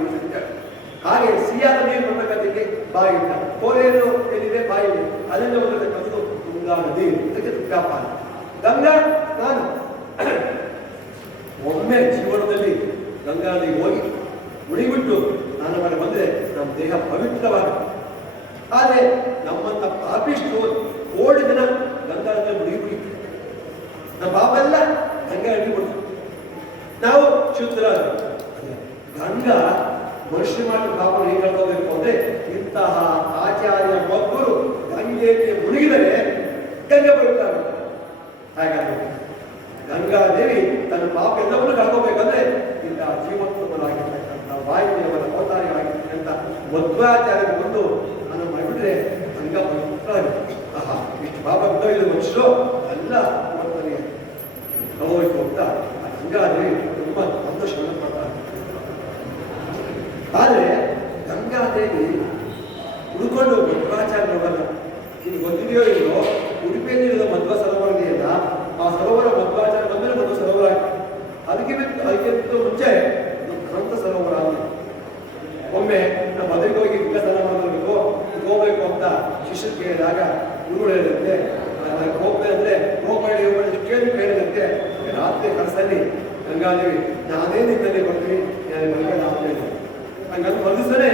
ಹಾಗೆ ಸಿಹಿಯಾದ ನೀರು ಬರಬೇಕಂತಿಗೆ ಬಾಯಿಯಿಂದ. ಕೋರೆಯನ್ನು ಏನಿದೆ? ಬಾಯಿ. ಅದರಿಂದ ಬಂದಿರತಕ್ಕಂಥದ್ದು ತುಂಗಾ ನದಿ, ಇದಕ್ಕೆ ತುಂಗಾಪಾನ. ಗಂಗಾ ನಾನು ಒಮ್ಮೆ ಜೀವನದಲ್ಲಿ ಗಂಗಾ ನದಿಗೆ ಹೋಗಿ ಮುಡಿಬಿಟ್ಟು ಸ್ನಾನ ಮಾಡಿ ಬಂದರೆ ನಮ್ಮ ದೇಹ ಪವಿತ್ರವಾಗುತ್ತೆ. ಆದರೆ ನಮ್ಮಂತ ಪಾಪಿಷ್ಟು ಕೋಟಿ ಜನ ಗಂಗಾ ನದಿಯಲ್ಲಿ ಮುಡಿಬಿಡಿ, ನಮ್ಮ ಪಾಪ ಎಲ್ಲ ಗಂಗಾ ಹಿಡಿಬಿಡ್ತು, ನಾವು ಶುದ್ಧರಾದ. ಗಂಗಾ ಮನುಷ್ಯ ಮಾಡಿ ಪಾಪ ಹೇಗೆ ಕಳ್ಕೋಬೇಕು ಅಂದರೆ ಇಂತಹ ಆಚಾರ್ಯ ಮಕ್ಕಳು ಗಂಗೆಯಲ್ಲಿ ಮುಳುಗಿದರೆ ಗಂಗೆ ಪವಿತ್ರ ಆಗುತ್ತೆ. ಹಾಗಾಗಿ ಗಂಗಾದೇವಿ ತನ್ನ ಪಾಪ ಎಲ್ಲವನ್ನೂ ಕಳ್ಕೋಬೇಕಂದ್ರೆ ಇಂತಹ ಜೀವೋತ್ತಮರಾಗಿರ್ತಕ್ಕಂಥ ವಾಯುದೇವರ ಅವತಾರಿಯಾಗಿರ್ತಕ್ಕಂಥ ಮಧ್ವಾಚಾರ್ಯರು ಬಂದು ನಾನು ಮಾಡಿಬಿಟ್ರೆ ಗಂಗಾ ಪವಿತ್ರ ಆಗುತ್ತೆ. ಇಷ್ಟು ಪಾಪ ಬಿದ್ದೋಗಿದ್ದ ಮನುಷ್ಯರು ಎಲ್ಲ ನನಗೆ ಹೋಗ್ಬೇಕು ಅಂತ ಆ ಗಂಗಾದೇವಿ ತುಂಬ ಸಂತೋಷವನ್ನು ಪಡ್ತಾರೆ. ಆದರೆ ಗಂಗಾದೇವಿ ಹುಡುಕೊಂಡು ಮಧ್ವಾಚಾರ್ಯರವನ್ನ ಇಲ್ಲಿ ಗೊತ್ತಿದೆಯೋ ಇಲ್ಲೋ, ಉಡುಪಿಯಲ್ಲಿರುವ ಮಧ್ವ ಸರೋವರ ಇದೆಯಲ್ಲ, ಆ ಸರೋವರ ಮಧ್ವಾಚಾರ್ಯ ಬಂದರೆ ಮಧ್ವ ಸರೋವರ ಅದಕ್ಕಿಂತ ಮುಂಚೆ ಗ್ರಂಥ ಸರೋವರ ಆಗಿದೆ. ಒಮ್ಮೆ ನಮ್ಮ ಮದುವೆಗೆ ಹೋಗಿ ಗಂಗಾ ಸ್ನಾನ ಮಾಡಬೇಕು ಹೋಗ್ಬೇಕು ಅಂತ ಶಿಷ್ಯರು ಕೇಳಿದಾಗ ಗುರುಗಳು ಹೇಳಿದಂತೆ ಹೋಗ್ತೇನೆ ಅಂದರೆ ಹೋಗ್ಬೇಡಿ ಕೇಳಿದಂತೆ ರಾತ್ರಿ ಕನಸಲ್ಲಿ ಗಂಗಾದೇವಿ ನಾನೇ ನಿನ್ನಲ್ಲಿ ಬರ್ತೀನಿ ಗಂಗಾ ನಾವು ಹೇಳಿದೆ. ಹಂಗಂತ ಬಂದಿಸ್ತಾನೆ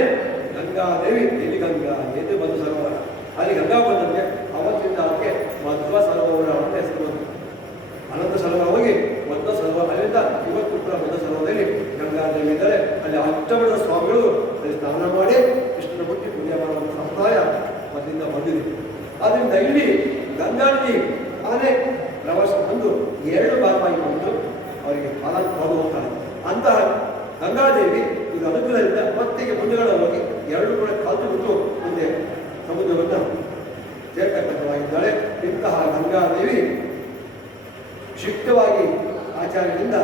ಗಂಗಾದೇವಿ ಎಲ್ಲಿ ಗಂಗಾ ಎಲ್ಲಿ ಮಧ್ವ ಸರೋವರ, ಅಲ್ಲಿ ಗಂಗಾ ಬಂದಂತೆ ಅವತ್ತಿಂದ ಅದಕ್ಕೆ ಮಧ್ವ ಸರೋವರ ಅಂತ ಹೆಸರು ಬಂತು. ಅನಂತ ಸರೋವರ ಹೋಗಿ ಮಧ್ವ ಸರೋವರ, ಅಲ್ಲಿಂದ ಇವತ್ತು ಕೂಡ ಮಧ್ವ ಸರೋವರದಲ್ಲಿ ಗಂಗಾದೇವಿ ಇದ್ದಾರೆ. ಅಲ್ಲಿ ಅಷ್ಟಮಠದ ಸ್ವಾಮಿಗಳು ಅಲ್ಲಿ ಸ್ನಾನ ಮಾಡಿ ಕೃಷ್ಣನ ಮುಟ್ಟಿ ಪೂಜೆ ಮಾಡುವ ಸಂಪ್ರದಾಯ ಮೊದಲಿಂದ ಬಂದಿದೆ. ಆದ್ದರಿಂದ ಇಲ್ಲಿ ಗಂಗಾ ನದಿ ತಾನೇ ಪ್ರವಾಸ ಬಂದು 2 ಭಾಗವಾಗಿ ಬಂದು ಅವರಿಗೆ ಪಾಲು ಹೋಗ್ತಾರೆ. ಅಂತಹ ಗಂಗಾದೇವಿ ಇದು ಅನುಗ್ರಹದಿಂದ ಮತ್ತಿಗೆ ಮುಂದೆಗಳ ಹೋಗಿ 2 ಕೂಡ ಕಾಲು ಬಿಟ್ಟು ಮುಂದೆ ಸಮುದ್ರವನ್ನು ಸೇರ್ತಕ್ಕಂಥವಾಗಿದ್ದಾಳೆ. ಇಂತಹ ಗಂಗಾದೇವಿ ಶಿಷ್ಟವಾಗಿ ಆಚಾರ್ಯರಿಂದ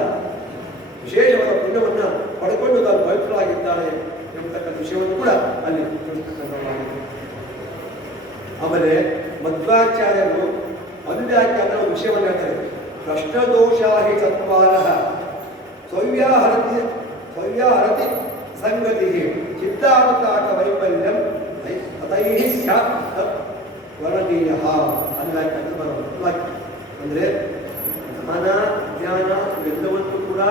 ವಿಶೇಷವಾದ ಪುಣ್ಯವನ್ನು ಪಡ್ಕೊಂಡು ತಾನು ಪವಿತ್ರವಾಗಿದ್ದಾಳೆ ಎಂಬತಕ್ಕಂಥ ವಿಷಯವನ್ನು ಕೂಡ ಅಲ್ಲಿ ತಿಳಿಸ್ತಕ್ಕಂಥವಾಗಿದೆ. ಆಮೇಲೆ ಮಧ್ವಾಚಾರ್ಯರು ಮಧ್ವಾಚಾರ್ಯರ ಒಂದು ವಿಷಯವನ್ನು ಹೇಳ್ತಾರೆ. ಭ್ರಷ್ಟದೋಷಾಹಿ ಚತ್ವಾರಃ ಸ್ವವ್ಯಾಹರತಿ ಸಂಗತಿ ಚಿತ್ತಾವತಾಕ ವೈಫಲ್ಯಂ ತೈಃ ಸ್ಯಾತ್ ತತ್ ವರಣೀಯ ಅಂದರೆ ಜ್ಞಾನ ಜ್ಞಾನ ಇವೆಲ್ಲವನ್ನೂ ಕೂಡ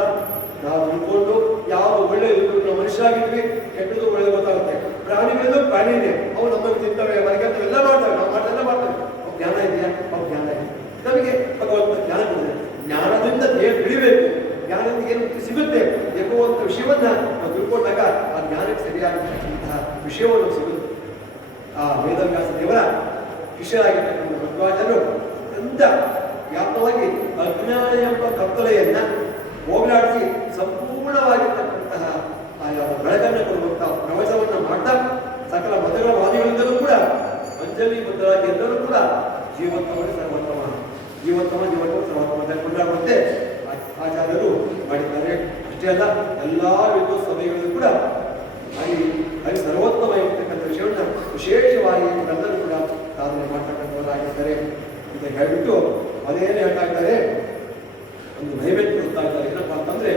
ನಾವು ತಿಳ್ಕೊಂಡು ಯಾವುದು ಒಳ್ಳೆಯದು ನಾವು ಮನುಷ್ಯರಾಗಿದ್ವಿ, ಕೆಟ್ಟದ್ದು ಒಳ್ಳೆಯದು ಗೊತ್ತಾಗುತ್ತೆ. ಪ್ರಾಣಿಗಳದ್ದು ಪ್ರಾಣಿನೇ, ಅವು ನಮ್ಮನ್ನು ತಿಂತವೆ, ಮನೆಗೆಲ್ಲ ಎಲ್ಲ ಮಾಡ್ತವೆ, ನಾವು ಮಾಡ್ದೆಲ್ಲ ಮಾಡ್ತೇವೆ. ಅವು ಜ್ಞಾನ ಇದೆಯಾ? ಅವು ಜ್ಞಾನ ಇದೆ. ನಮಗೆ ಭಗವಂತ ಜ್ಞಾನ ಕೊಡಿದೆ. ಜ್ಞಾನದಿಂದ ದೇಹ ಬೆಳಿಬೇಕು, ಜ್ಞಾನದಿಂದ ಏನು ಸಿಗುತ್ತೆ ಎಂಬುವಂಥ ವಿಷಯವನ್ನ ನಾವು ತಿಳ್ಕೊಂಡಾಗ ಆ ಜ್ಞಾನಕ್ಕೆ ಸರಿಯಾಗಿರ್ತಕ್ಕಂತಹ ವಿಷಯವನ್ನು ಸಿಗುತ್ತೆ. ಆ ವೇದವ್ಯಾಸ ದೇವರ ಶಿಷ್ಯರಾಗಿರ್ತಕ್ಕಂಥ ಮಧ್ವಾಚಾರ್ಯರು ಅತ್ಯಂತ ವ್ಯಾಪಕವಾಗಿ ಅಜ್ಞಾನ ಎಂಬ ಕತ್ತಲೆಯನ್ನ ಹೋಗಲಾಡಿಸಿ ಸಂಪೂರ್ಣವಾಗಿರ್ತಕ್ಕಂತಹ ಆಯಾ ಬೆಳಕನ್ನು ಕೊಡುವಂತಹ ಪ್ರವಚನವನ್ನು ಮಾಡ್ತಾ ಸಕಲ ಮತಗಳ ವಾದಿಗಳಿಂದಲೂ ಕೂಡ ಅಂಜಲಿ ಬದ್ಧರಾಗಿ ಎಲ್ಲರೂ ಕೂಡ ಜೀವೋತ್ತಮ ಸರ್ವೋತ್ತಮ ಸರ್ವೋತ್ತಮ ಕೊಂಡಾಡುವಂತೆ ಆಚಾರ್ಯರು ಮಾಡಿದ್ದಾರೆ. ಅಷ್ಟೇ ಅಲ್ಲ, ಎಲ್ಲಾ ವಿದ್ಯುತ್ ಸಭೆಗಳಲ್ಲೂ ಕೂಡ ಅಲ್ಲಿ ಸರ್ವೋತ್ತಮ ಇರ್ತಕ್ಕಂಥ ವಿಷಯವನ್ನು ವಿಶೇಷವಾಗಿ ಎಲ್ಲರೂ ಕೂಡ ಸಾಧನೆ ಮಾಡ್ತಕ್ಕಂಥವರಾಗಿರ್ತಾರೆ ಅಂತ ಹೇಳ್ಬಿಟ್ಟು ಅದೇನು ಹೇಳ್ತಾ ಇದ್ದಾರೆ, ಒಂದು ನೈವೇದ್ಯ ಕೊಡ್ತಾ ಇದ್ದಾರೆ. ಏನಪ್ಪ ಅಂತಂದ್ರೆ,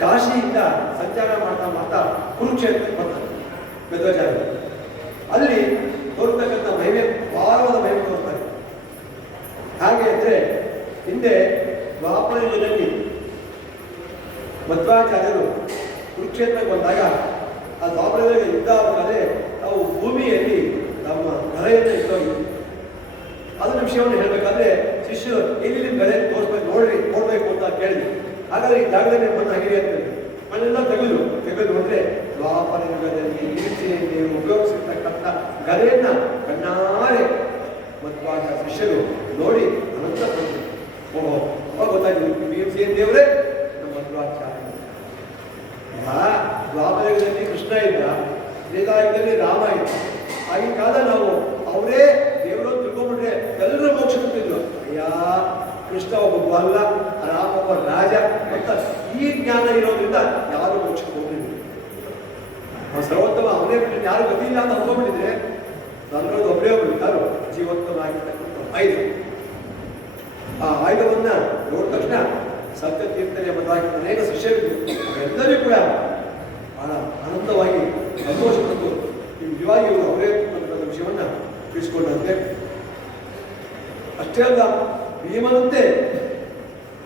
ಕಾಶಿಯಿಂದ ಸಂಚಾರ ಮಾಡ್ತಾ ಮಾಡ್ತಾ ಕುರುಕ್ಷೇತ್ರಕ್ಕೆ ಬರ್ತಾರೆ ಮಧ್ವಾಚಾರ್ಯರು. ಅಲ್ಲಿ ತೋರ್ತಕ್ಕಂಥ ಮಹಿಮೆ ಭಾರವಾದ ಮಹಿಮೆ ತೋರ್ತಾರೆ. ಹಾಗೆ ಅಂದರೆ ಹಿಂದೆ ದ್ವಾಪರ ಯುಗದಲ್ಲಿ ಮಧ್ವಾಚಾರ್ಯರು ಕುರುಕ್ಷೇತ್ರಕ್ಕೆ ಬಂದಾಗ ಆ ದ್ವಾಪರದಲ್ಲಿ ಯುದ್ಧ ಆಗಬೇಕಾದ್ರೆ ನಾವು ಭೂಮಿಯಲ್ಲಿ ನಮ್ಮ ಗಲೆಯನ್ನು ಇಟ್ಟೋಗಿದ್ವಿ. ಅದನ್ನ ವಿಷಯವನ್ನು ಹೇಳಬೇಕಾದ್ರೆ ಶಿಷ್ಯರು ಎಲ್ಲಿ ಗಲೆ ನೋಡ್ಬೇಕು ಅಂತ ಕೇಳಿದ್ವಿ. ಹಾಗಾದ್ರೆ ಈ ಜಾಗದಲ್ಲಿ ಮಣ್ಣು ಹಾಗೆ ಅಂತ ಮಣ್ಣೆಲ್ಲ ತೆಗೆದು ಅಂದ್ರೆ ದ್ವಾಪರ ಯುಗದಲ್ಲಿ ನೀವು ಉಪಯೋಗಿಸಿರ್ತಕ್ಕಂಥ ಗಲೆಯನ್ನ ಕಣ್ಣಾರೆ ಮಧ್ವಾದ ಶಿಷ್ಯರು ನೋಡಿ ಅನಂತ ಪಡ್ತಾರೆ. ಓಹೋ ಅವಾಗ ಗೊತ್ತಾಗಿದೆ ಭೀಮಸೇನ ದೇವರೇ ನಮ್ಮ ಮಧ್ವಾಚಾರ್ಯ. ದ್ವಾಪರಯುಗದಲ್ಲಿ ಕೃಷ್ಣ ಇದ್ದ, ತ್ರೇತಾಯುಗದಲ್ಲಿ ರಾಮ ಇದ್ದ. ಆಗಿನ ಕಾಲ ನಾವು ಅವರೇ ದೇವರು ತಿಳ್ಕೊಂಡ್ಬಿಟ್ರೆ ಎಲ್ಲರೂ ಮೋಕ್ಷ ಕೊಟ್ಟಿದ್ರು. ಅಯ್ಯ ಕೃಷ್ಣ ಒಬ್ಬ ಅಲ್ಲ, ರಾಮ ಒಬ್ಬ ರಾಜ ಅಂತ ಈ ಜ್ಞಾನ ಇರೋದ್ರಿಂದ ಯಾರು ಮೋಕ್ಷಕ್ಕೆ ಹೋಗ್ತಿದ್ರು. ಸರ್ವೋತ್ತಮ ಅವನೇ ಬಿಟ್ಟು ಯಾರು ಗತಿಯಿಲ್ಲ ಅಂತ ಅನ್ಕೊಂಡ್ಬಿಟ್ಟಿದ್ರೆ ನನ್ನೋದು ಒಬ್ಬರೇ ಒಬ್ಬರು ಯಾರು ಜೀವೋತ್ತಮ ಆಗಿರ್ತಕ್ಕಂಥ ಆಯುಧ. ಆ ಆಯುಧವನ್ನ ನೋಡಿದ ತಕ್ಷಣ ಸತ್ಯ ತೀರ್ಥನೆ ಬದಲಾಗಿ ಅನೇಕ ಶಿಷ್ಯರಿದ್ರು. ಎಲ್ಲರಿಗೂ ಕೂಡ ಬಹಳ ಆನಂದವಾಗಿ ಸಂತೋಷಪಟ್ಟು ನಿಜವಾಗಿ ಇವರು ಅವರೇ ಅನ್ನೋ ವಿಷಯವನ್ನ ತಿಳಿಸ್ಕೊಂಡಂತೆ. ಅಷ್ಟೇ ಅಲ್ಲ, ಭೀಮನಂತೆ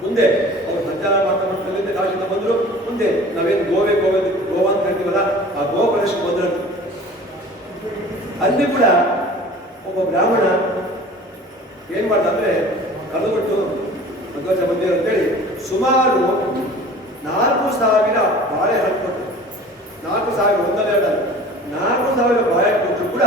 ಮುಂದೆ ಅವರು ಸಂಚಾರ ಮಾಡ್ತಾ ಕಾಶಿಂದ ಬಂದರು. ಮುಂದೆ ನಾವೇನು ಗೋವಾ ಅಂತ ಹೇಳ್ತೀವಲ್ಲ, ಆ ಗೋವಾ ಪ್ರದೇಶಕ್ಕೆ ಬಂದ್ರು. ಅಲ್ಲಿ ಕೂಡ ಒಬ್ಬ ಬ್ರಾಹ್ಮಣ ಏನ್ ಮಾಡ್ದ ಅಂದ್ರೆ ಕಳೆದುಬಿಟ್ಟು ಮಧ್ವಾಚಾರ್ಯ ಬಂದಿರು ಅಂತೇಳಿ ಸುಮಾರು 4,000 ಬಾಳೆ ಹಾಕ್ಕೊಟ್ಟು, 4,000 ಒಂದಲ್ಲ 4,000 ಬಾಳೆ ಕೊಟ್ಟರು ಕೂಡ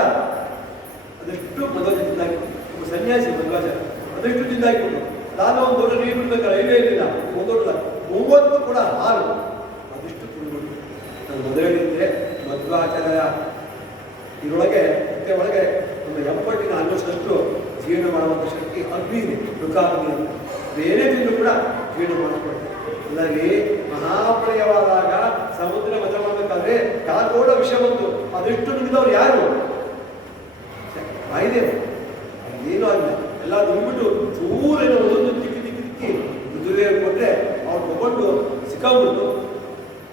ಅದೆಷ್ಟು ಮಧ್ವಾಚಾರ್ಯ ತಿಂದಾಕಿತ್ತು. ಒಬ್ಬ ಸನ್ಯಾಸಿ ಮಧ್ವಾಚಾರ್ಯ ಅದೆಷ್ಟು ತಿಂದಾಕಿತ್ತು. ನಾನು ಒಂದು ದೊಡ್ಡ ನೀರು ಬಿಡ್ಬೇಕಾದ್ರೆ ಐದೇ ಇರಲಿಲ್ಲ, ಒಂದು ದೊಡ್ಡ 30 ಕೂಡ ಹಾಲು ಅದಿಷ್ಟು ಕುಡಿದ್ಬಿಟ್ಟು. ನಾನು ಮೊದಲು ಹೇಳಿದ್ದೆ ಮಧ್ವಾಚಾರ್ಯ ಇದರೊಳಗೆ ಹೊಟ್ಟೆ ಒಳಗೆ ಒಂದು 80 ಅನ್ನೋಷ್ಟಷ್ಟು ಜೀರ್ಣ ಮಾಡುವಂಥ ಶಕ್ತಿ ಅಗ್ನಿ ಇದೆ, ಋಕಾಗ್ನಿ ಅಂತ. ಬೇರೆ ತಿಂದು ಕೂಡ ಜೀರ್ಣ ಮಾಡಿಕೊಡ್ತಾರೆ. ಅಲ್ಲದೆ ಮಹಾಪ್ರಯವಾದಾಗ ಸಮುದ್ರ ಮತ ಮಾಡಬೇಕಾದ್ರೆ ಯಾಕೋಡ ವಿಷಯ ಬಂತು, ಅದೆಷ್ಟು ನುಗ್ಗಿದವ್ರು ಯಾರು ಆಯ್ದೆ ಏನೂ ಆಗಿಲ್ಲ. ಎಲ್ಲ ನುಗ್ಗಿಬಿಟ್ಟು ಚೂರೇನೋ ಒಂದೊಂದು ತಿಕ್ಕಿ ದುರ್ದೇ ಕೊಟ್ಟರೆ ಅವ್ರು ತಗೊಂಡು ಸಿಕ್ಕಾಗ್ಬಿಟ್ಟು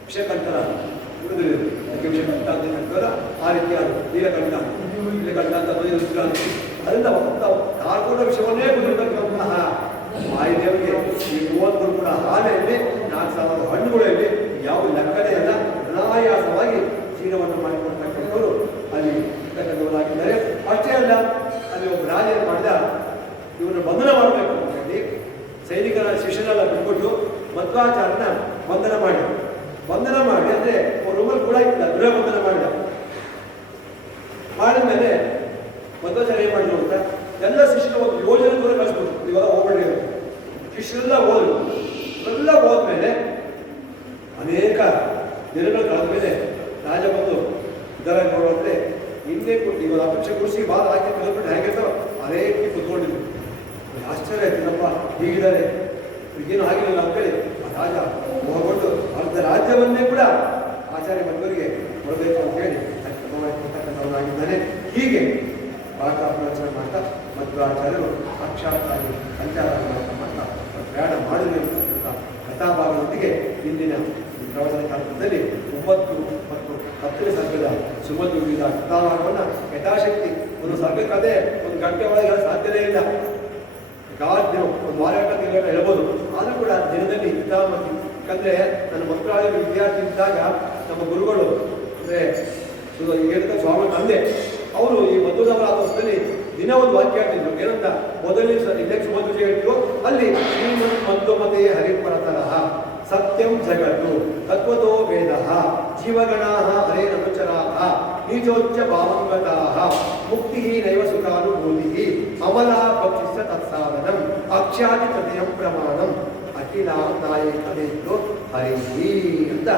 ವಿಷಕಂಠರ ಅದಕ್ಕೆ ವಿಷಕಂಠ ಅಂತ ಹೇಳ್ತಾರ. ಆ ರೀತಿ ಅದು ನೀಲಕಂಠ ಅಂತ ಅದರಿಂದ ಕಾರ್ಕೋಟ ವಿಷಯವನ್ನೇ ಕುದಿರ್ತಕ್ಕಂತಹ ವಾಯುದೇವರಿಗೆ ಈ 30 ಕೂಡ ಹಾಲೆಯಲ್ಲಿ 4,000 ಹಣ್ಣುಗಳಲ್ಲಿ ಯಾವ ಲೆಕ್ಕನೇ ಅಲ್ಲ, ಅನಾಯಾಸವಾಗಿ ಜೀವನವನ್ನು ಮಾಡಿಕೊಡ್ತಕ್ಕಂಥವರು ಅಲ್ಲಿ ಇರ್ತಕ್ಕಂಥವರಾಗಿದ್ದಾರೆ. ಅಷ್ಟೇ ಅಲ್ಲ, ಅಲ್ಲಿ ಒಬ್ಬ ರಾಜ ಏನು ಮಾಡಿದ, ಇವರನ್ನು ಬಂಧನ ಮಾಡಬೇಕು ಅಂತ ಹೇಳಿ ಸೈನಿಕರ ಶಿಷ್ಯನೆಲ್ಲ ಬಿಟ್ಬಿಟ್ಟು ಮಧ್ವಾಚಾರ್ಯನ ಬಂಧನ ಮಾಡಿ ಅಂದ್ರೆ ಅವ್ರ ರೂಮಲ್ಲಿ ಕೂಡ ಇಟ್ಟಿಲ್ಲ, ಗೃಹ ಬಂಧನ ಮಾಡಿದ್ಮೇಲೆ ಮಧ್ವಾಚಾರ್ಯ ಏನ್ ಮಾಡಿದ್ರು ಅಂತ ಎಲ್ಲ ಶಿಷ್ಯರ ಒಂದು ಯೋಜನೆ ದೂರ ಕಳಿಸ್ಬಿಟ್ಟು ಇವಾಗ ಹೋಗ್ಬೇಡಿ ಅಂತ. ಶಿಷ್ಯರೆಲ್ಲ ಹೋದ್ರು. ಎಲ್ಲ ಹೋದ್ಮೇಲೆ ಅನೇಕ ದಿನಗಳು ಕಳೆದ ಮೇಲೆ ರಾಜ ಬಂದು ಇದರ ನೋಡೋದ್ರೆ ಹಿಂದೆ ಕೊಟ್ಟು ಇವಾಗ ಅಪೇಕ್ಷೆ ಕುಡಿಸಿ ಬಾಲ್ ಹಾಕಿ ಕಲ್ಬಿಟ್ಟು ಹೇಗಿರ್ತಾರೋ ಅದೇ ರೀತಿ ಕುತ್ಕೊಂಡಿದ್ರು. ಆಶ್ಚರ್ಯ ಆಯ್ತಿಲ್ಲಪ್ಪ, ಹೀಗಿದ್ದಾರೆ, ಈಗೇನು ಆಗಿರಲಿಲ್ಲ ಅಂತೇಳಿ ಆ ರಾಜ ಹೋಗ್ಬಿಟ್ಟು ಅರ್ಧ ರಾಜ್ಯವನ್ನೇ ಕೂಡ ಆಚಾರ್ಯ ಮಧ್ವರಿಗೆ ಕೊಡಬೇಕು ಅಂತ ಹೇಳಿ ಕೊಡ್ತಕ್ಕಂಥವನಾಗಿದ್ದಾನೆ. ಹೀಗೆ ಪಾಠಾಪರಚನೆ ಮಾಡ್ತಾ ಮಧ್ವಾಚಾರ್ಯರು ಸಾಕ್ಷಾತ್ತಾಗಿ ಸಂಚಾರ ಮಾಡ್ತಾ ಪ್ರಯಾಣ ಮಾಡಲಿರ್ತಕ್ಕಂಥ ಕಥಾಭಾಗದೊಂದಿಗೆ ಇಂದಿನ ಪ್ರವಚನ ಕಾರ್ಯಕ್ರಮದಲ್ಲಿ 9 ಮತ್ತು 10ನೇ ಸರ್ಗದ ಸುಮಧುರ ಕಥಾಭಾಗವನ್ನು ಯಥಾಶಕ್ತಿ ಒಂದು ಸರ್ಗ ಕಥೆ ಒಂದು ಗಂಟೆ ಒಳಗೆ ಸಾಧ್ಯವೇ ಇಲ್ಲ. ಒಂದು ವಾರಗಟ್ಟಲೆ ಹೇಳ್ಬೋದು. ಆದರೂ ಕೂಡ ದಿನದಲ್ಲಿ ಯಥಾಮತಿ. ಯಾಕಂದ್ರೆ ನನ್ನ ಮಕ್ಕಳಾಗಿ ವಿದ್ಯಾರ್ಥಿ ಇದ್ದಾಗ ನಮ್ಮ ಗುರುಗಳು ಅಂದರೆ ಹೇಳಿದ ಸ್ವಾಮಿ ತಂದೆ ಅವರು ಈ ಮಧುನವರಾತ್ರದಲ್ಲಿ ದಿನ ಒಂದು ವಾಕ್ಯ ಹೇಳ್ತಿದ್ರು. ಏನಂತ ಮೊದಲನೇ ಇಂಡೆಕ್ಸ್ ಮೊದಲು ಹೇಳಿದ್ರು, ಅಲ್ಲಿ ಶ್ರೀಮನ್ ಮಧ್ವಮತೆ ಹರಿಪರತರಃ ಸತ್ಯಂ ಜಗತ್ತು ತತ್ವತೋ ವೇದ ಜೀವಗಣಾ ಹರೇ ಅನುಚರಾ ನೀಚೋಚ್ಚ ಭಾವಂಗತಾಃ ಮುಕ್ತಿ ನೈವ ಸುಖಾನುಭೂತಿ ಅಮಲಾ ಭಕ್ತಿಸ್ಯ ತತ್ಸಾಧನಂ ಅಕ್ಷಾದಿ ತದಯಂ ಪ್ರಮಾಣಂ ಅಖಿಲ ನಾಯಕದೇತು ಹರಿ ಅಂತ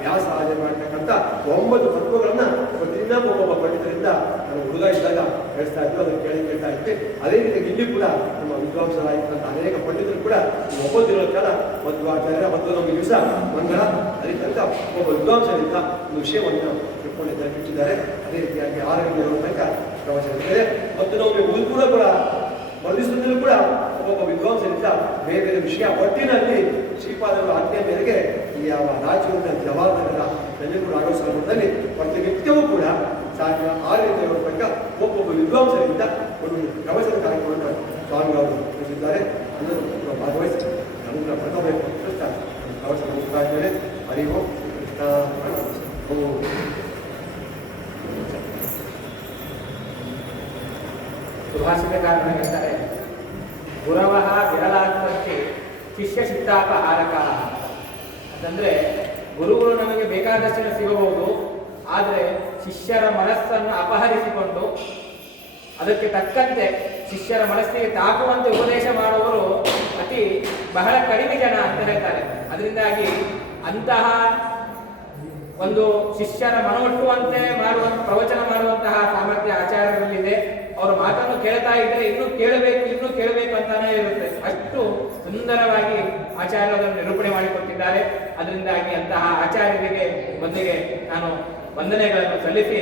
ವ್ಯಾಸಾರ್ಯ ಮಾಡ್ತಕ್ಕಂಥ 9 ತತ್ವಗಳನ್ನ ಪ್ರತಿದಿನ ಒಬ್ಬೊಬ್ಬ ಪಂಡಿತರಿಂದ ನಾನು ಹುಡುಗ ಇದ್ದಾಗ ಹೇಳ್ತಾ ಇದ್ರು, ಅದನ್ನು ಕೇಳ್ತಾ ಇದ್ವಿ. ಅದೇ ರೀತಿ ಇಲ್ಲಿ ಕೂಡ ನಮ್ಮ ವಿದ್ವಾಂಸರಾಗಿರ್ತಕ್ಕಂಥ ಅನೇಕ ಪಂಡಿತರು ಕೂಡ 9 ದಿನಗಳ ಕಾಲ ಮಧ್ವಾಚಾರ್ಯ ಮತ್ತು ನಮ್ಮ ದಿವಸ ಮಂಗಳ ಅದಕ್ಕಂತ ಒಬ್ಬ ವಿದ್ವಾಂಸರಿಂದ ಒಂದು ವಿಷಯವನ್ನು ತಿಳ್ಕೊಂಡಿದ್ದಾರೆ, ಬಿಟ್ಟಿದ್ದಾರೆ. ಅದೇ ರೀತಿಯಾಗಿ 6 ಗಂಟೆ ತನಕ ಪ್ರವಚನ ಇದ್ದಾರೆ. ಮತ್ತು ನಾವು ಉಲ್ಕೂಲ ಕೂಡ ಮರುದಿವಸದಲ್ಲೂ ಕೂಡ ಒಬ್ಬೊಬ್ಬ ವಿದ್ವಾಂಸರಿಂದ ಬೇರೆ ಬೇರೆ ವಿಷಯ ಒಟ್ಟಿನಲ್ಲಿ ಶ್ರೀಪಾದರ ಆಜ್ಞೆ ಮೇರೆಗೆ ಯಾವ ರಾಜ್ಯದ ಜವಾಬ್ದಾರರ ಬೆಂಗಳೂರು ಆಡೋತ್ಸವದಲ್ಲಿ ಪ್ರತಿನಿತ್ಯವೂ ಕೂಡ ಸಾಧ್ಯ 6 ಗಂಟೆಗಳ ತನಕ ಒಬ್ಬೊಬ್ಬ ವಿದ್ವಾಂಸರಿಂದ ಒಂದು ಪ್ರವಚನ ಕಾರ್ಯಕ್ರಮವನ್ನು ಸ್ವಾಮಿಗಳು ತಿಳಿಸಿದ್ದಾರೆ. ಎಲ್ಲರೂ ಕೂಡ ಭಾಗವಹಿಸಿ ನಮ್ಮನ್ನು ಪಡೆಯಬೇಕು ಅಂತ ಪ್ರವಚನ ಮುಗಿಸ್ತಾ ಇದ್ದೇನೆ. ಹರಿ ಓಂ ಕೃಷ್ಣ. ಸುಭಾಷಿತಕಾರರು ಹೇಳ್ತಾರೆ, ಗುರವಃ ವಿರಲಾತ್ಮಕ್ಕೆ ಶಿಷ್ಯ ಶಿತ್ತಾಪಹಾರಕ ಅಂತಂದ್ರೆ, ಗುರುಗಳು ನಮಗೆ ಬೇಕಾದಷ್ಟು ಸಿಗಬಹುದು, ಆದರೆ ಶಿಷ್ಯರ ಮನಸ್ಸನ್ನು ಅಪಹರಿಸಿಕೊಂಡು ಅದಕ್ಕೆ ತಕ್ಕಂತೆ ಶಿಷ್ಯರ ಮನಸ್ಸಿಗೆ ತಾಕುವಂತೆ ಉಪದೇಶ ಮಾಡುವವರು ಬಹಳ ಕಡಿಮೆ ಜನ ಅಂತ ಹೇಳ್ತಾರೆ. ಅದರಿಂದಾಗಿ ಅಂತಹ ಒಂದು ಶಿಷ್ಯರ ಮನವೊಟ್ಟುವಂತೆ ಪ್ರವಚನ ಮಾಡುವಂತಹ ಸಾಮರ್ಥ್ಯ ಆಚಾರ್ಯರಲ್ಲಿದೆ. ಅವರ ಮಾತನ್ನು ಕೇಳ್ತಾ ಇದ್ರೆ ಇನ್ನೂ ಕೇಳಬೇಕು ಅಂತಾನೆ ಇರುತ್ತೆ. ಅಷ್ಟು ಸುಂದರವಾಗಿ ಆಚಾರ್ಯರು ಅದನ್ನು ನಿರೂಪಣೆ ಮಾಡಿಕೊಟ್ಟಿದ್ದಾರೆ. ಅದರಿಂದಾಗಿ ಅಂತಹ ಆಚಾರ್ಯರಿಗೆ ಮೊದಲಿಗೆ ನಾನು ವಂದನೆಗಳನ್ನು ಸಲ್ಲಿಸಿ,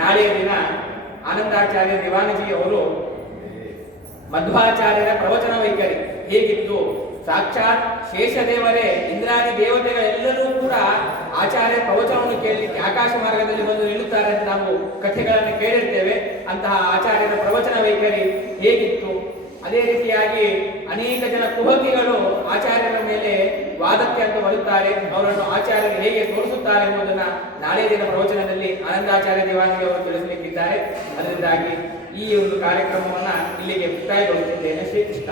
ನಾಳೆಯ ದಿನ ಆನಂದಾಚಾರ್ಯ ದಿವಾನಜಿ ಅವರು ಮಧ್ವಾಚಾರ್ಯರ ಪ್ರವಚನ ವೈಖರಿ ಹೇಗಿತ್ತು, ಸಾಕ್ಷಾತ್ ಶೇಷದೇವರೇ ಇಂದ್ರಾದಿ ದೇವತೆಗಳೆಲ್ಲರೂ ಕೂಡ ಆಚಾರ್ಯ ಪ್ರವಚನವನ್ನು ಕೇಳಲಿಕ್ಕೆ ಆಕಾಶ ಮಾರ್ಗದಲ್ಲಿ ಬಂದು ನಿಲ್ಲುತ್ತಾರೆ ಅಂತ ನಾವು ಕಥೆಗಳನ್ನು ಕೇಳಿರ್ತೇವೆ. ಅಂತಹ ಆಚಾರ್ಯರ ಪ್ರವಚನ ವೈಖರಿ ಹೇಗಿತ್ತು, ಅದೇ ರೀತಿಯಾಗಿ ಅನೇಕ ಜನ ಕುಹಕಿಗಳು ಆಚಾರ್ಯರ ಮೇಲೆ ವಾದಕ್ಕೆ ಅಂತ ಬರುತ್ತಾರೆ, ಅವರನ್ನು ಆಚಾರ್ಯರು ಹೇಗೆ ತೋರಿಸುತ್ತಾರೆ ಎಂಬುದನ್ನು ನಾಳೆ ದಿನ ಪ್ರವಚನದಲ್ಲಿ ಆನಂದಾಚಾರ್ಯ ದಿವಾನಿಗೆ ಅವರು ತಿಳಿಸಲಿಕ್ಕಿದ್ದಾರೆ. ಅದರಿಂದಾಗಿ ಈ ಒಂದು ಕಾರ್ಯಕ್ರಮವನ್ನು ಇಲ್ಲಿಗೆ ಮುಕ್ತಾಯಗೊಳಿಸಿದ್ದೇನೆ. ಶ್ರೀಕೃಷ್ಣ.